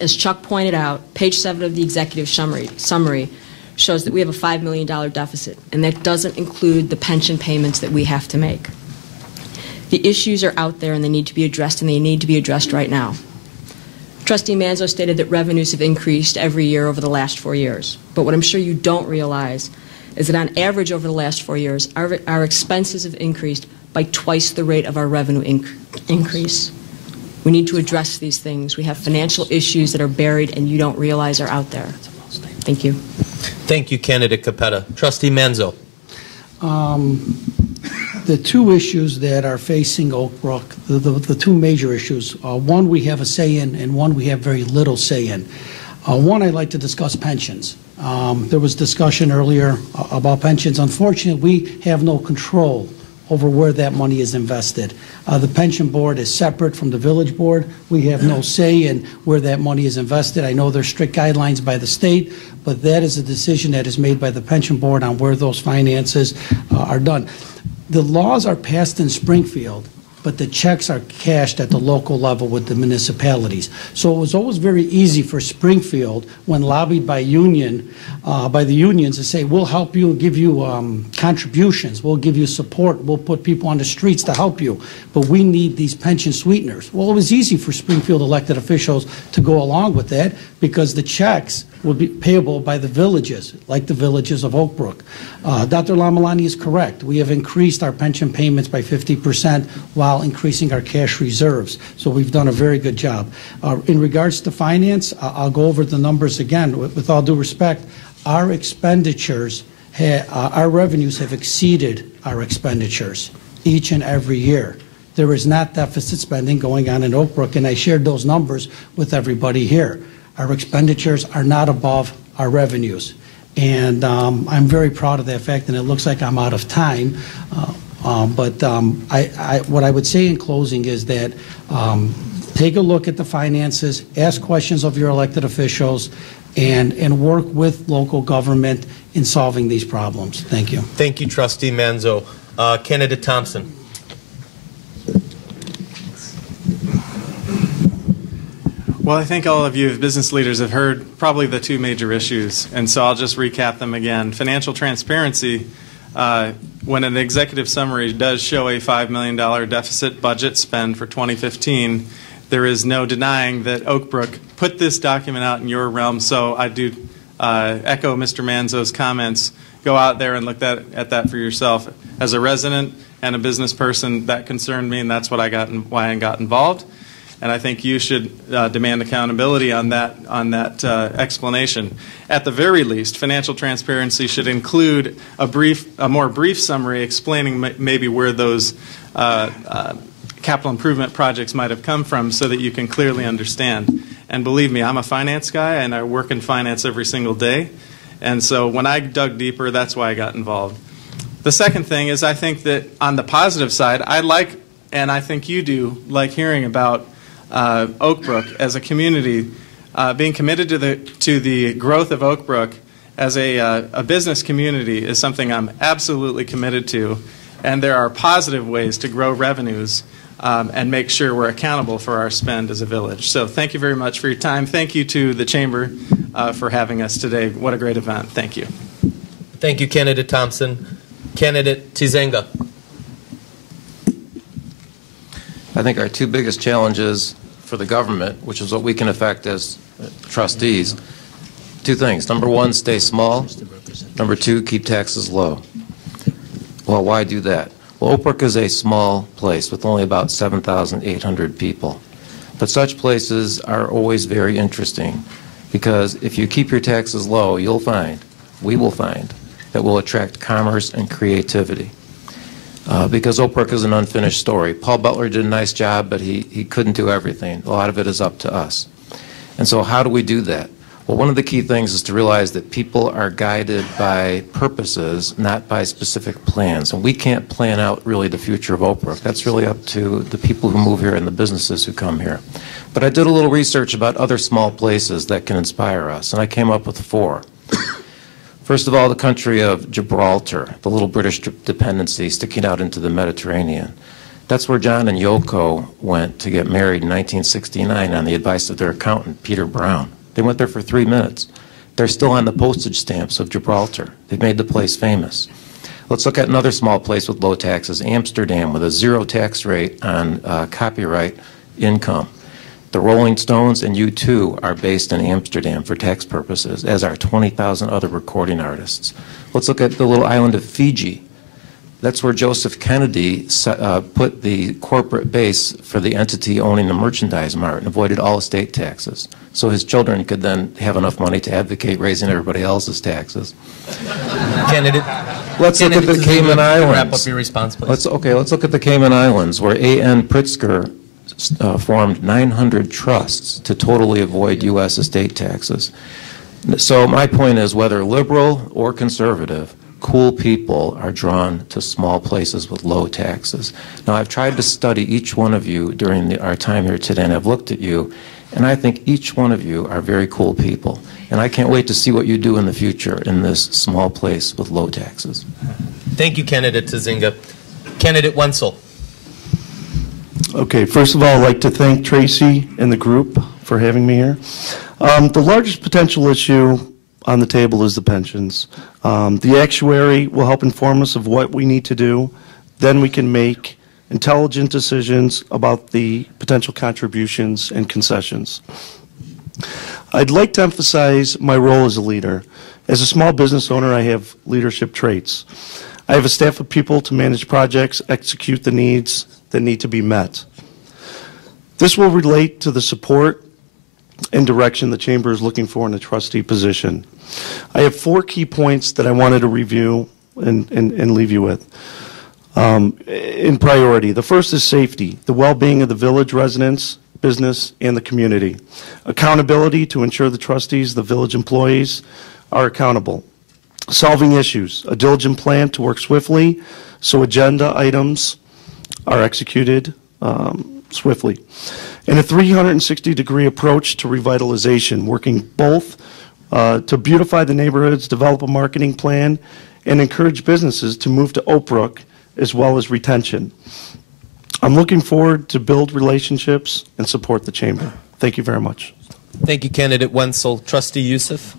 As Chuck pointed out, page 7 of the executive summary shows that we have a $5 million deficit, and that doesn't include the pension payments that we have to make. The issues are out there, and they need to be addressed, and they need to be addressed right now. Trustee Manzo stated that revenues have increased every year over the last 4 years. But what I'm sure you don't realize is that on average over the last 4 years, our expenses have increased by twice the rate of our revenue increase. We need to address these things. We have financial issues that are buried and you don't realize are out there. Thank you. Thank you, Candidate Capetta. Trustee Manzo. The 2 issues that are facing Oak Brook, the 2 major issues, one we have a say in and one we have very little say in. One, I'd like to discuss pensions. There was discussion earlier about pensions. Unfortunately, we have no control over where that money is invested. The pension board is separate from the village board. We have no say in where that money is invested. I know there's strict guidelines by the state, but that is a decision that is made by the pension board on where those finances are done. The laws are passed in Springfield, but the checks are cashed at the local level with the municipalities. So it was always very easy for Springfield, when lobbied by the unions, to say, we'll help you, give you contributions, we'll give you support, we'll put people on the streets to help you, but we need these pension sweeteners. Well, it was easy for Springfield elected officials to go along with that because the checks will be payable by the villages, like the villages of Oak Brook. Dr. Lamalani is correct. We have increased our pension payments by 50% while increasing our cash reserves. So we've done a very good job. In regards to finance, I'll go over the numbers again. With all due respect, our expenditures, our revenues have exceeded our expenditures each and every year. There is not deficit spending going on in Oak Brook, and I shared those numbers with everybody here. Our expenditures are not above our revenues. And I'm very proud of that fact, and it looks like I'm out of time. What I would say in closing is that take a look at the finances, ask questions of your elected officials, and work with local government in solving these problems. Thank you. Thank you, Trustee Manzo. Candidate Thompson. Well, I think all of you business leaders have heard probably the two major issues, and so I'll just recap them again. Financial transparency, when an executive summary does show a $5 million deficit budget spend for 2015, there is no denying that Oak Brook put this document out in your realm, so I do echo Mr. Manzo's comments. Go out there and look at that for yourself. As a resident and a business person, that concerned me, and that's what why I got involved. And I think you should demand accountability on that explanation. At the very least, financial transparency should include a more brief summary explaining maybe where those capital improvement projects might have come from, so that you can clearly understand. And believe me, I'm a finance guy, and I work in finance every single day. And so when I dug deeper, that's why I got involved. The second thing is, I think that on the positive side, I like, and I think you do, like hearing about Oak Brook as a community, being committed to the growth of Oak Brook as a business community is something I'm absolutely committed to, and there are positive ways to grow revenues and make sure we're accountable for our spend as a village. So thank you very much for your time. Thank you to the Chamber for having us today. What a great event. Thank you. Thank you, Candidate Thompson. Candidate Tizenga. I think our two biggest challenges for the government, which is what we can affect as trustees, two things. Number one, stay small. Number two, keep taxes low. Well, why do that? Well, Oak Brook is a small place with only about 7,800 people. But such places are always very interesting, because if you keep your taxes low, we will find, that will attract commerce and creativity. Because Oak Brook is an unfinished story. Paul Butler did a nice job, but he couldn't do everything. A lot of it is up to us. And so how do we do that? Well, one of the key things is to realize that people are guided by purposes, not by specific plans. And we can't plan out really the future of Oak Brook. That's really up to the people who move here and the businesses who come here. But I did a little research about other small places that can inspire us, and I came up with 4. First of all, the country of Gibraltar, the little British dependency sticking out into the Mediterranean. That's where John and Yoko went to get married in 1969 on the advice of their accountant, Peter Brown. They went there for 3 minutes. They're still on the postage stamps of Gibraltar. They've made the place famous. Let's look at another small place with low taxes, Amsterdam, with a 0 tax rate on copyright income. The Rolling Stones and U2 are based in Amsterdam for tax purposes, as are 20,000 other recording artists. Let's look at the little island of Fiji. That's where Joseph Kennedy put the corporate base for the entity owning the merchandise mart and avoided all estate taxes, so his children could then have enough money to advocate raising everybody else's taxes. Candidate, let's look at the Cayman Islands. Wrap up your response, please. Let's look at the Cayman Islands, where A.N. Pritzker formed 900 trusts to totally avoid U.S. estate taxes. So my point is, whether liberal or conservative, cool people are drawn to small places with low taxes. Now, I've tried to study each one of you during our time here today, and I've looked at you, and I think each one of you are very cool people. And I can't wait to see what you do in the future in this small place with low taxes. Thank you, Candidate Tizenga. Candidate Wenzel. Okay, first of all, I'd like to thank Tracy and the group for having me here. The largest potential issue on the table is the pensions. The actuary will help inform us of what we need to do. Then we can make intelligent decisions about the potential contributions and concessions. I'd like to emphasize my role as a leader. As a small business owner, I have leadership traits. I have a staff of people to manage projects, execute the needs that need to be met. This will relate to the support and direction the Chamber is looking for in a trustee position. I have 4 key points that I wanted to review and leave you with. In priority, the first is safety, the well-being of the village residents, business, and the community. Accountability to ensure the trustees, the village employees are accountable. Solving issues, a diligent plan to work swiftly so agenda items are executed swiftly. And a 360-degree approach to revitalization, working both to beautify the neighborhoods, develop a marketing plan, and encourage businesses to move to Oak Brook, as well as retention. I'm looking forward to build relationships and support the Chamber. Thank you very much. Thank you, Candidate Wenzel. Trustee Youssef.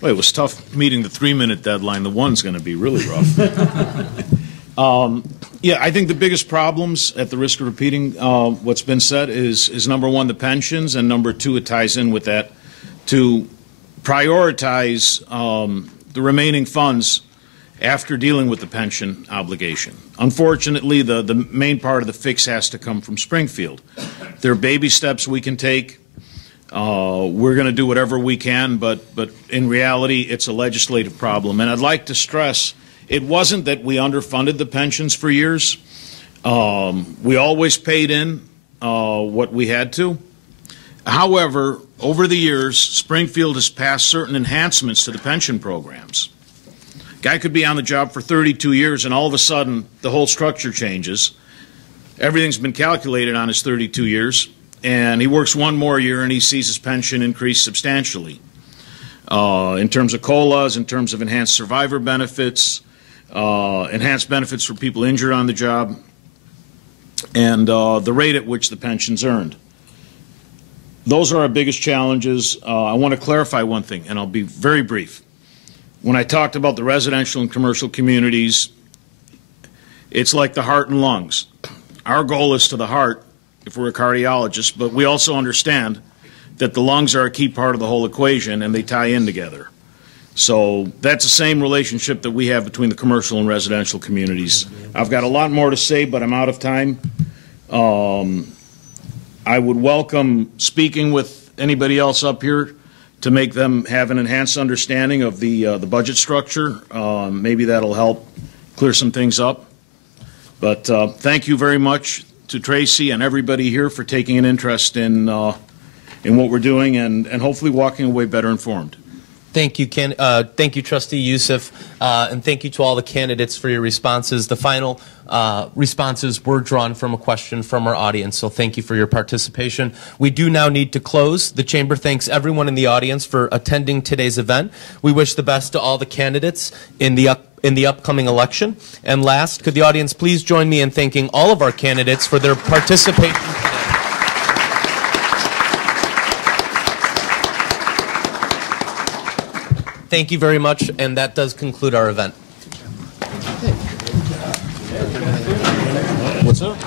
Well, it was tough meeting the 3-minute deadline. The one's going to be really rough. Yeah, I think the biggest problems, at the risk of repeating what's been said, is number one, the pensions, and number two, it ties in with that, to prioritize the remaining funds after dealing with the pension obligation. Unfortunately, the main part of the fix has to come from Springfield. There are baby steps we can take. We're going to do whatever we can, but in reality, it's a legislative problem. And I'd like to stress, it wasn't that we underfunded the pensions for years. We always paid in what we had to. However, over the years, Springfield has passed certain enhancements to the pension programs. Guy could be on the job for 32 years, and all of a sudden, the whole structure changes. Everything's been calculated on his 32 years, and he works one more year, and he sees his pension increase substantially. In terms of COLAs, in terms of enhanced survivor benefits, enhanced benefits for people injured on the job, and the rate at which the pension's earned. Those are our biggest challenges. I want to clarify one thing, and I'll be very brief. When I talked about the residential and commercial communities, it's like the heart and lungs. Our goal is to the heart, if we're a cardiologist, but we also understand that the lungs are a key part of the whole equation, and they tie in together. So that's the same relationship that we have between the commercial and residential communities. I've got a lot more to say, but I'm out of time. I would welcome speaking with anybody else up here to make them have an enhanced understanding of the budget structure. Maybe that'll help clear some things up. But thank you very much to Tracy and everybody here for taking an interest in what we're doing and hopefully walking away better informed. Thank you, thank you, Trustee Youssef, and thank you to all the candidates for your responses. The final responses were drawn from a question from our audience, so thank you for your participation. We do now need to close. The Chamber thanks everyone in the audience for attending today's event. We wish the best to all the candidates in the upcoming election. And last, could the audience please join me in thanking all of our candidates for their participation today. Thank you very much, and that does conclude our event. What's up?